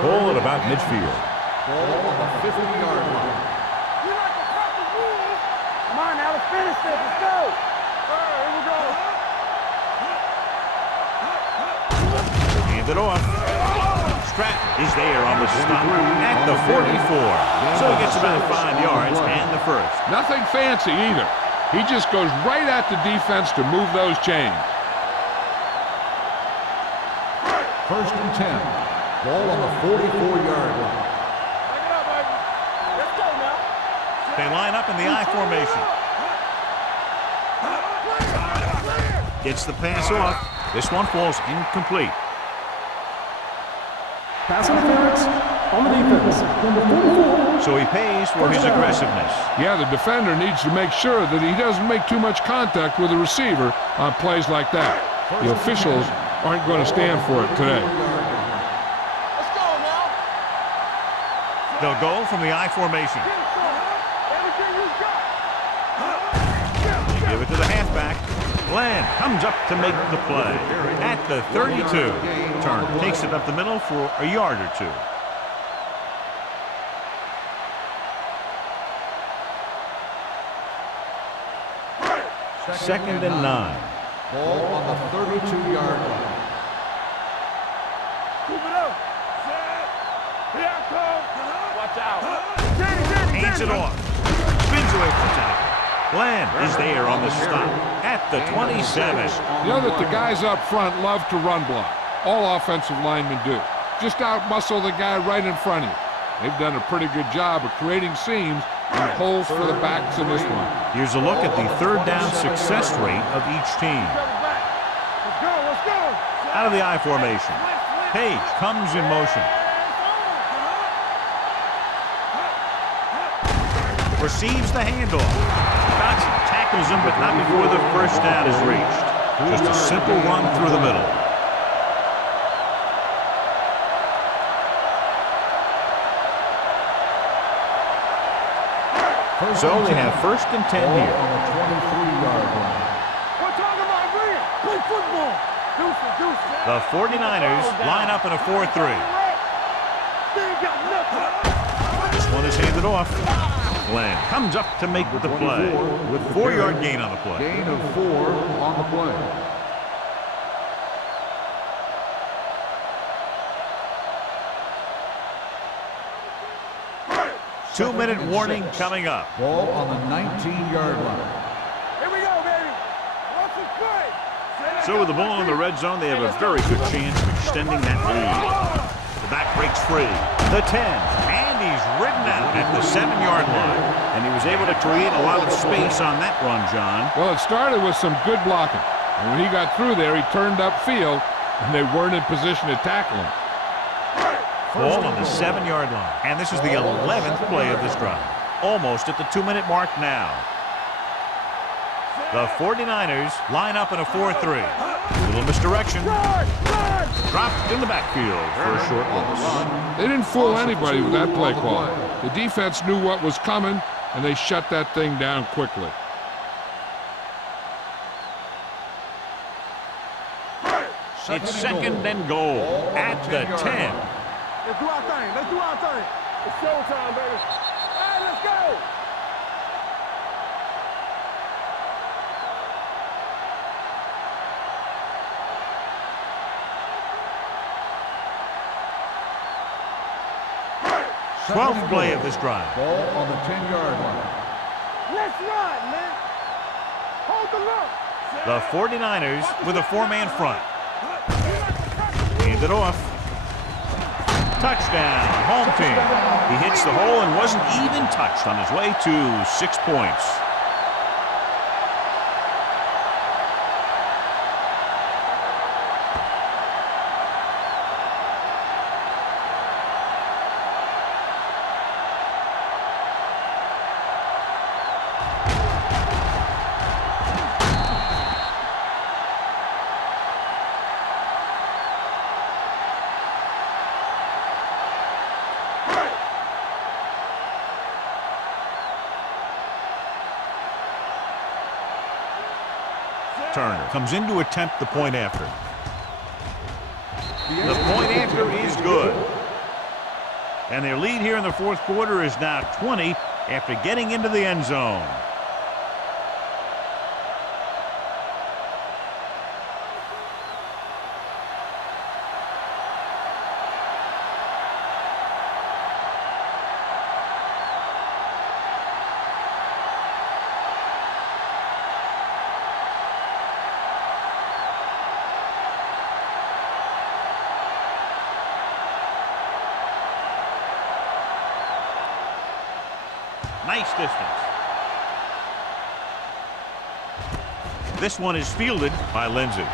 Ball at about midfield. Ball on the 50-yard line. You like the proper rules. Come on now. Let's finish this. Let's go. Here we go. Hand it off. Stratton is there on the stop at the 44. So he gets about 5 yards and the first. Nothing fancy either. He just goes right at the defense to move those chains. 1st and 10. Ball on the 44-yard line. Back it up, baby. Let's go now. They line up in the I formation. Gets the pass off. This one falls incomplete. Pass interference on the defense. Number 44. So he pays for his aggressiveness. Yeah, the defender needs to make sure that he doesn't make too much contact with the receiver on plays like that. The officials aren't going to stand for it today. Let's go now. They'll go from the I formation. They give it to the halfback. Glenn comes up to make the play. At the 32. Turner takes it up the middle for a yard or two. Second and 9. Ball on the 32-yard line. Keep it up. Set. Here I come. Watch out. Hands it off. Spins away from the tackle. Glenn is there on the stop at the 27. You know that the guys up front love to run block. All offensive linemen do. Just out-muscle the guy right in front of you. They've done a pretty good job of creating seams and holes for the backs in this one. Here's a look at the third down success rate of each team. Let's go. Let's go. Out of the I formation. Page comes in motion. Receives the handoff. Dotson tackles him, but not before the first down is reached. Just a simple run through the middle. So they have first and 10 Ball here. on the 23-yard line. We're talking about brilliant. Play football. Deuce. The 49ers line up in a 4-3. They ain't got nothing. This one is handed off. Glenn comes up to make the play. With the 4-yard gain on the play. Gain of 4 on the play. 2-minute warning coming up. Ball on the 19-yard line. Here we go, baby. What's the play? So with the ball in the red zone, they have a very good chance of extending that lead. The back breaks free. The 10. And he's ridden out at the 7-yard line. And he was able to create a lot of space on that run, John. Well, it started with some good blocking. And when he got through there, he turned upfield, and they weren't in position to tackle him. Ball on the 7-yard line. And this is the 11th play of this drive. Almost at the 2-minute mark now. The 49ers line up in a 4-3. Little misdirection. Dropped in the backfield for a short loss. They didn't fool anybody with that play call. The defense knew what was coming, and they shut that thing down quickly. It's second and goal at the 10. Let's do our thing. Let's do our thing. It's showtime, baby. All right, let's go. Twelfth play of this drive. Ball on the 10-yard line. Let's run, man. Hold the look. The 49ers with a 4-man front. Hand it off. Touchdown, home team. He hits the hole and wasn't even touched on his way to 6 points. Turner comes in to attempt the point after. The point after is good. And their lead here in the fourth quarter is now 20 after getting into the end zone. Nice distance. This one is fielded by Lindsey.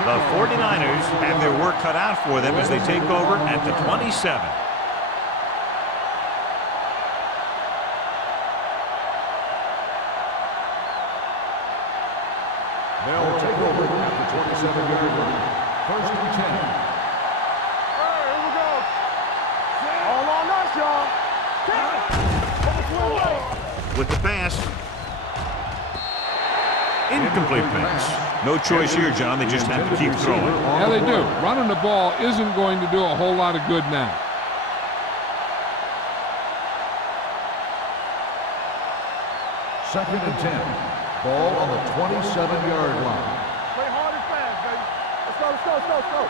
The 49ers have their work cut out for them as they take over at the 27. They'll take over at the 27-yard line. First and 10. All right, here we go. with the pass. Incomplete pass. No choice here, John. They just have to keep throwing. Yeah, they do. Running the ball isn't going to do a whole lot of good now. Second and 10. Ball on the 27-yard line. Play hard and fast, baby. Let's go, let's go, let's go, let's go.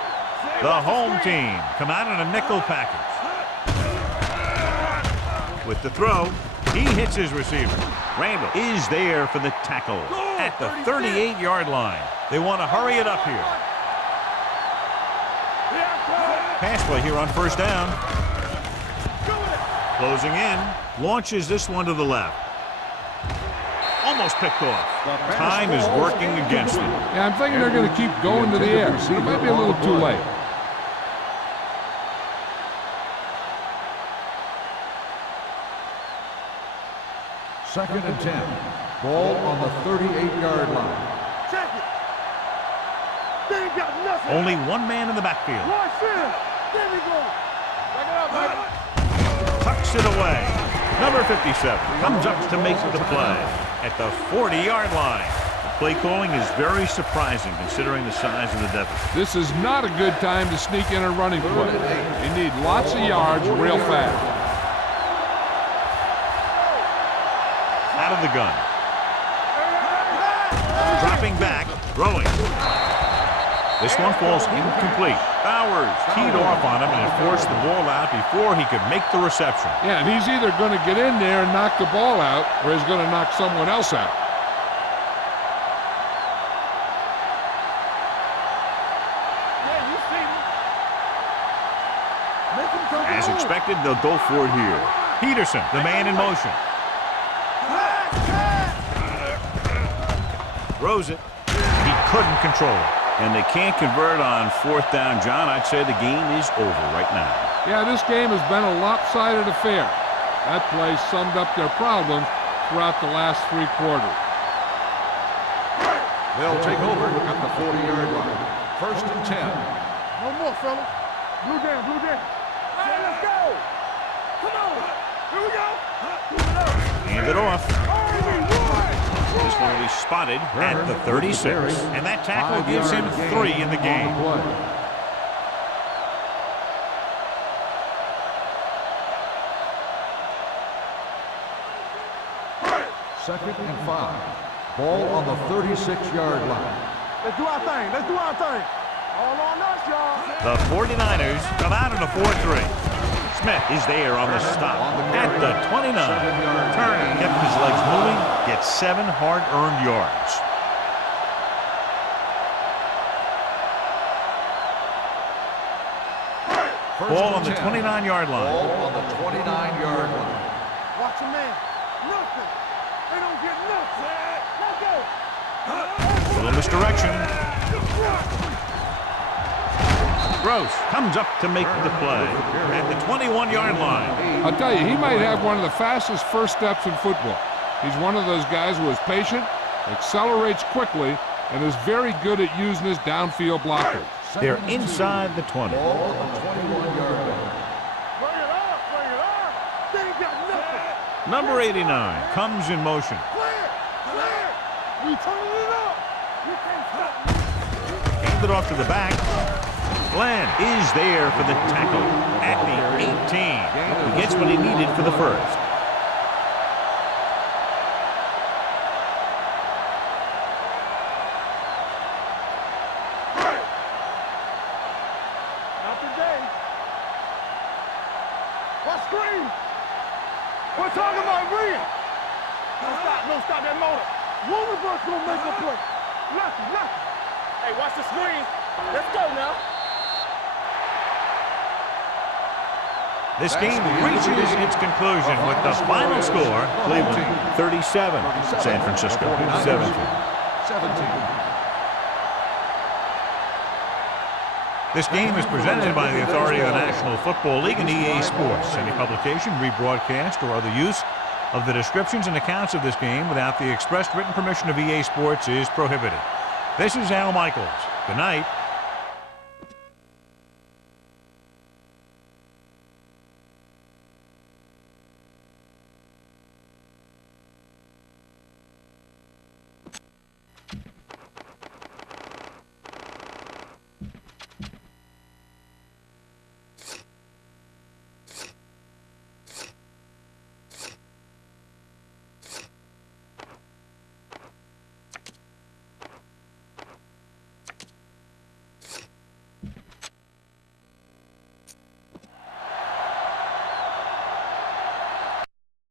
The home team come out in a nickel package. With the throw, he hits his receiver. Randall is there for the tackle at the 38-yard line. They want to hurry it up here. Pass play here on first down. Closing in, launches this one to the left. Almost picked off. Time is working against him. Yeah, I'm thinking they're going to keep going to the air. It might be a little too late. Second and 10. Ball on the 38-yard line. Check it. They ain't got nothing. Only one man in the backfield. Watch him. There we go. Back it up, baby. Tucks it away. Number 57 comes up to make the play at the 40-yard line. The play calling is very surprising considering the size of the deficit. This is not a good time to sneak in a running play. You need lots of yards real fast. Out of the gun. Dropping back, throwing. This one falls incomplete. Bowers teed off on him and it forced the ball out before he could make the reception. Yeah, and he's either going to get in there and knock the ball out, or he's going to knock someone else out. Yeah, you see me. Make him come As through. expected, they'll go for it here. Peterson, the man in motion. Throws it. He couldn't control it. And they can't convert on fourth down, John. I'd say the game is over right now. Yeah, this game has been a lopsided affair. That play summed up their problems throughout the last three quarters. They'll take over at the 40-yard line. First and 10. No more, fellas. Blue down, blue down. Hey, let's go. Come on. Here we go. Hand it off. This one will be spotted at the 36. And that tackle gives him 3 in the game. Second and 5. Ball on the 36-yard line. Let's do our thing. Let's do our thing. All on us, y'all. The 49ers come out in a 4-3. Smith is there on the stop at the 29. Turner kept his legs moving, gets 7 hard-earned yards. Ball on the 29-yard line. Ball on the 29-yard line. Watch your man. Nothing. They don't get nothing. Let's go. Little misdirection. Gross comes up to make the play at the 21-yard line. I'll tell you, he might have one of the fastest first steps in football. He's one of those guys who is patient, accelerates quickly, and is very good at using his downfield blockers. They're inside the 20. Ball on the 21-yard line. Bring it up. Bring it up. They ain't got nothing. Number 89 comes in motion. Clear. Clear. We turning it up. You can't stop me. Handed off to the back. Glenn is there for the tackle at the 18. He gets what he needed for the first. Not today. What screen? We're talking about win. Don't stop that motor. One of us gonna make a play. Nothing. Hey, watch the screen. Let's go now. This game reaches its conclusion with the final score, Cleveland 37, San Francisco 17. This game is presented by the authority of the National Football League and EA Sports. Any publication, rebroadcast, or other use of the descriptions and accounts of this game without the expressed written permission of EA Sports is prohibited. This is Al Michaels. Good night.